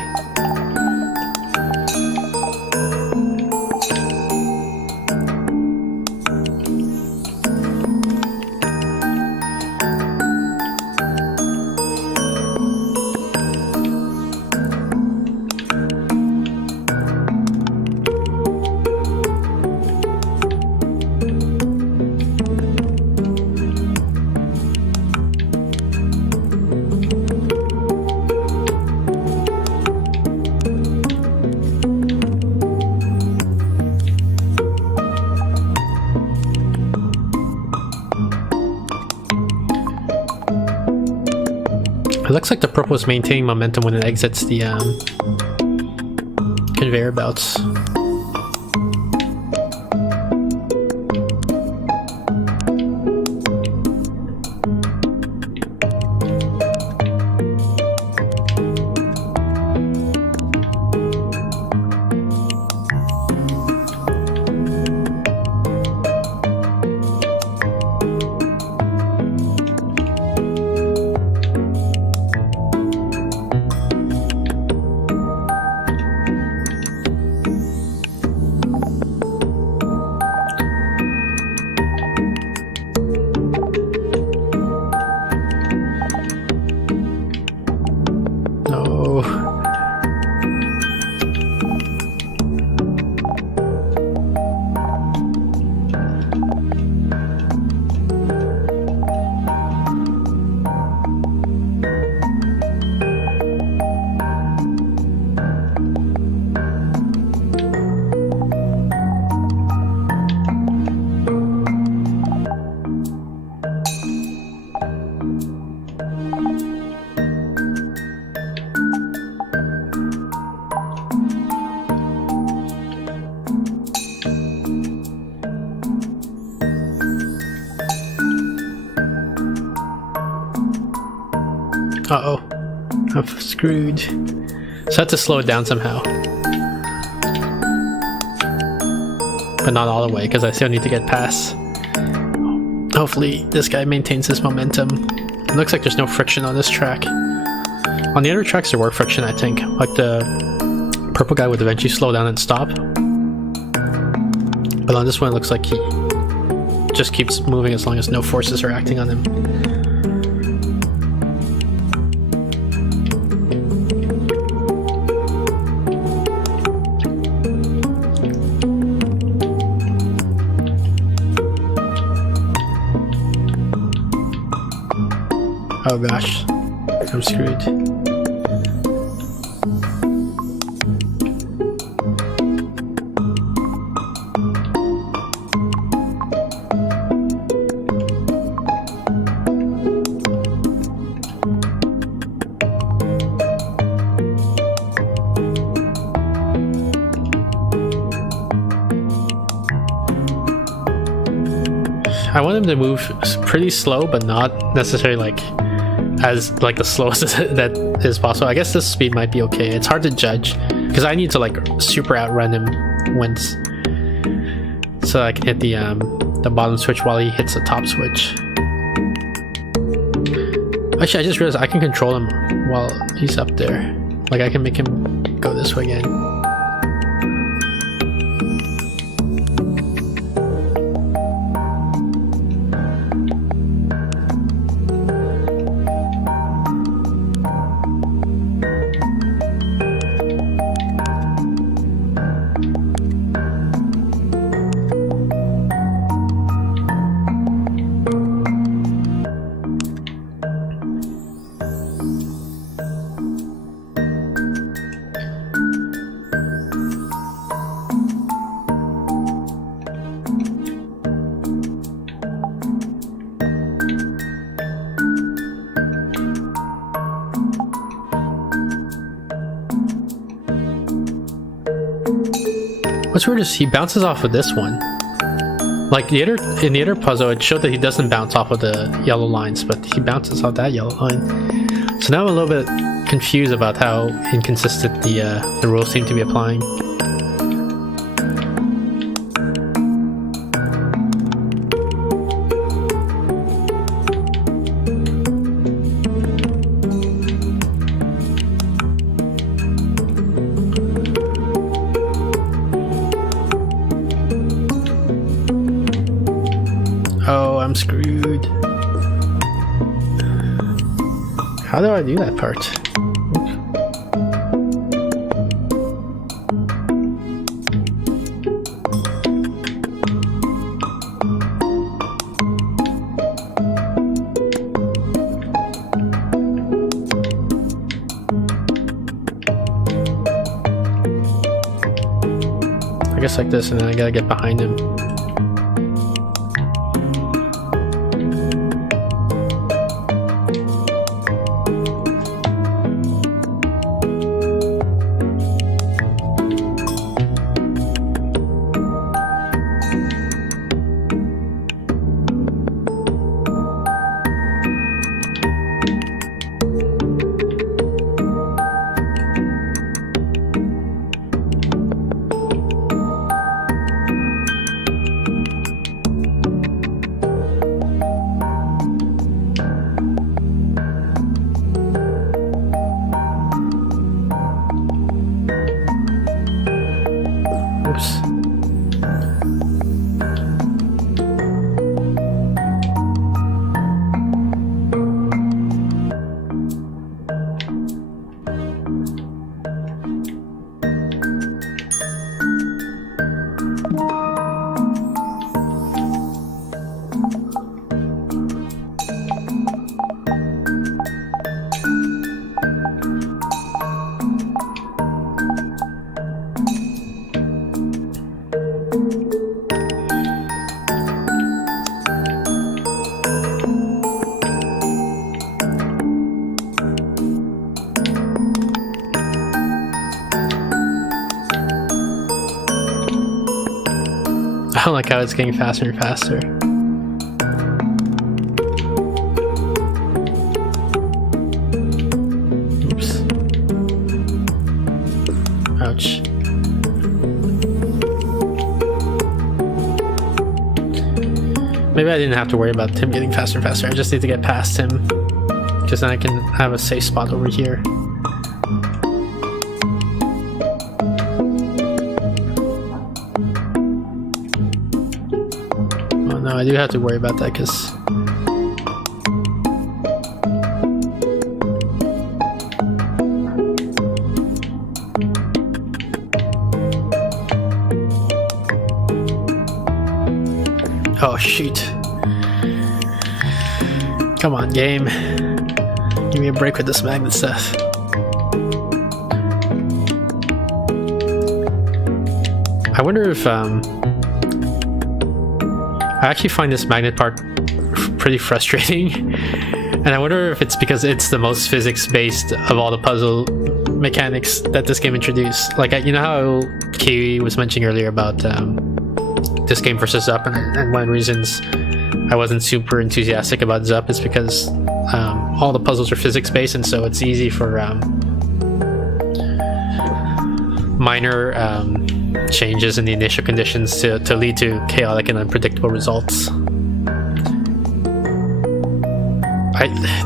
It looks like the purple is maintaining momentum when it exits the conveyor belts. Uh-oh. I'm screwed. So I have to slow it down somehow. But not all the way, because I still need to get past. Hopefully this guy maintains his momentum. It looks like there's no friction on this track. On the other tracks there were friction, I think. Like the purple guy would eventually slow down and stop. But on this one it looks like he just keeps moving as long as no forces are acting on him. Oh gosh, I'm screwed. I want him to move pretty slow, but not necessarily like as like the slowest that is possible. I guess this speed might be okay. It's hard to judge because I need to like super outrun him once, so I can hit the bottom switch while he hits the top switch. Actually, I just realized I can control him while he's up there. Like I can make him go this way again. What's weird is he bounces off of this one. Like in the other puzzle, it showed that he doesn't bounce off of the yellow lines, but he bounces off that yellow line. So now I'm a little bit confused about how inconsistent the rules seem to be applying. Oh, I'm screwed. How do I do that part? I guess like this, and then I gotta get behind him. I don't like how it's getting faster and faster. Oops. Ouch. Maybe I didn't have to worry about him getting faster and faster. I just need to get past him, because then I can have a safe spot over here. No, I do have to worry about that because oh shoot. Come on, game. Give me a break with this magnet stuff. I wonder if I actually find this magnet part pretty frustrating, and I wonder if it's because it's the most physics-based of all the puzzle mechanics that this game introduced. Like, you know how Kiwi was mentioning earlier about this game versus Zup, and one of the reasons I wasn't super enthusiastic about Zup is because all the puzzles are physics-based, and so it's easy for minor changes in the initial conditions to lead to chaotic and unpredictable results.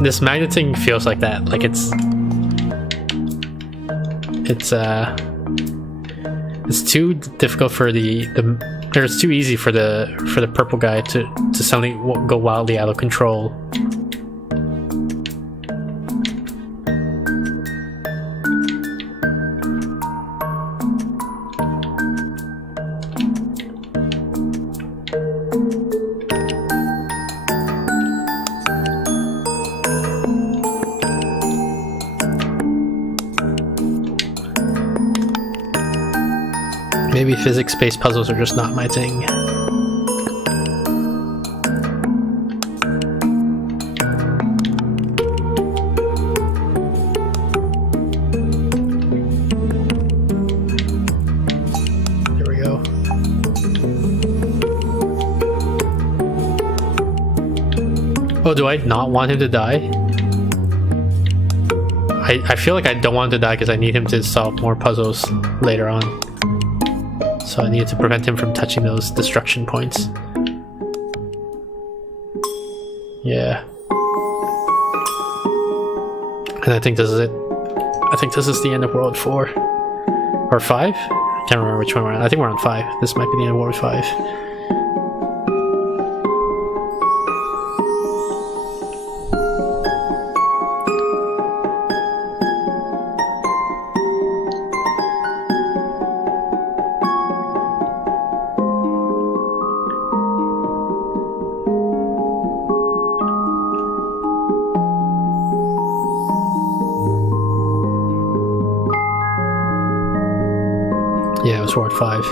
This magnet thing feels like that. Like it's too difficult for or it's too easy for the purple guy to suddenly go wildly out of control. Maybe physics-based puzzles are just not my thing. There we go. Oh, do I not want him to die? I feel like I don't want him to die because I need him to solve more puzzles later on. So I need to prevent him from touching those destruction points. Yeah. And I think this is it. I think this is the end of World 4. Or 5? I can't remember which one we're on. I think we're on 5. This might be the end of World 5. Yeah, it was World 5.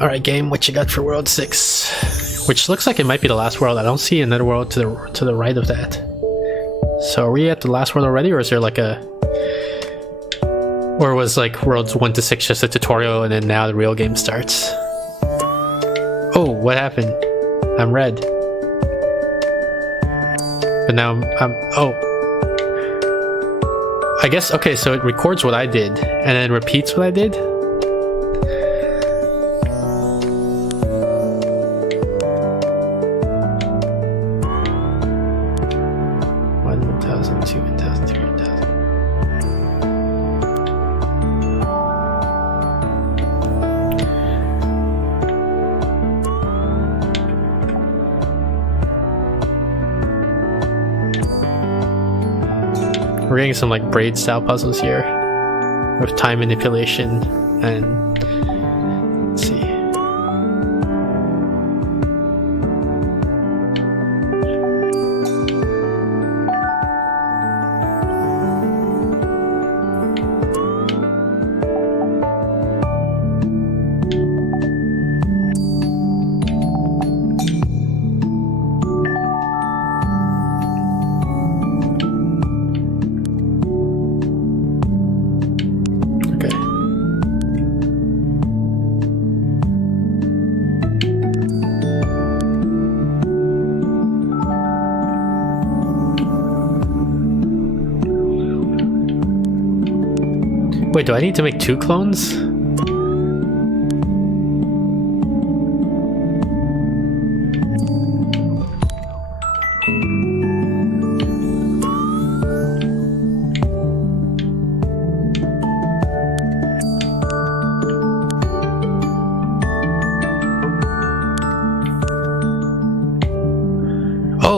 Alright, game, what you got for World 6? Which looks like it might be the last world. I don't see another world to the right of that. So are we at the last world already, or is there like a... Or was like worlds 1 to 6 just a tutorial and then now the real game starts? Oh, what happened? I'm red. But now I'm oh. I guess, okay, so it records what I did and then repeats what I did? We're getting some like braid style puzzles here with time manipulation and let's see. Wait, do I need to make 2 clones?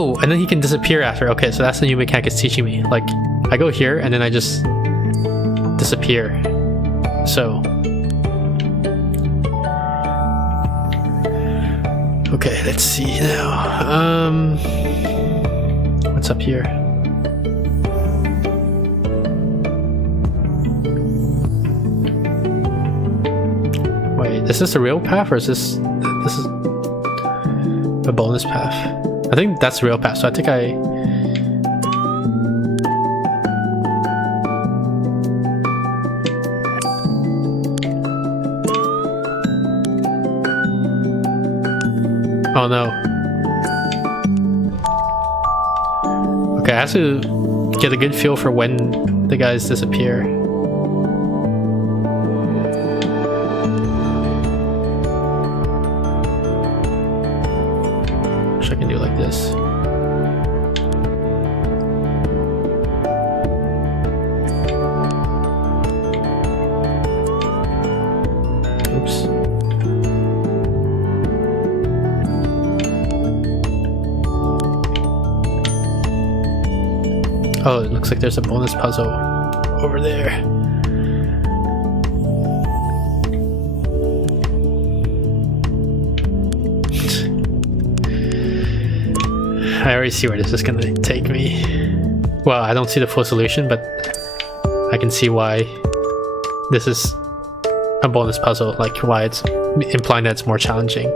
Oh, and then he can disappear after. Okay, so that's the new mechanic it's teaching me. Like, I go here and then I just disappear. So okay, let's see now. What's up here? Wait, is this a real path or is this is a bonus path? I think that's the real path, so I think I... Oh no. Okay, I have to get a good feel for when the guys disappear. Wish I can do like this. Oops. Oh, it looks like there's a bonus puzzle over there. I already see where this is gonna take me. Well, I don't see the full solution, but I can see why this is a bonus puzzle, like why it's implying that it's more challenging.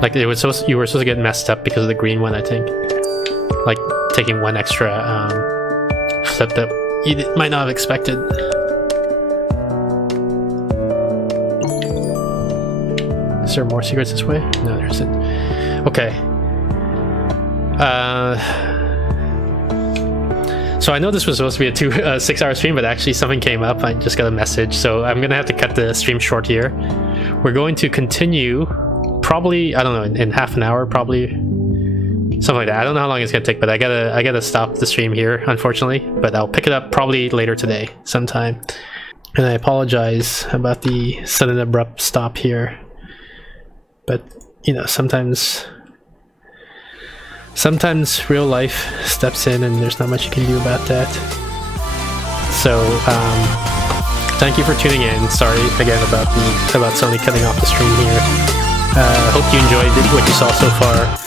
Like it was you were supposed to get messed up because of the green one, I think. Like taking one extra flip that you might not have expected. Is there more secrets this way? No, there isn't. Okay. So I know this was supposed to be a 6-hour stream, but actually something came up. I just got a message, so I'm gonna have to cut the stream short here. We're going to continue. Probably, I don't know, in half an hour, probably something like that. I don't know how long it's gonna take, but I gotta stop the stream here, unfortunately. But I'll pick it up probably later today, sometime. And I apologize about the sudden abrupt stop here. But you know, sometimes real life steps in, and there's not much you can do about that. So, thank you for tuning in. Sorry again about Sony cutting off the stream here. Hope you enjoyed what you saw so far.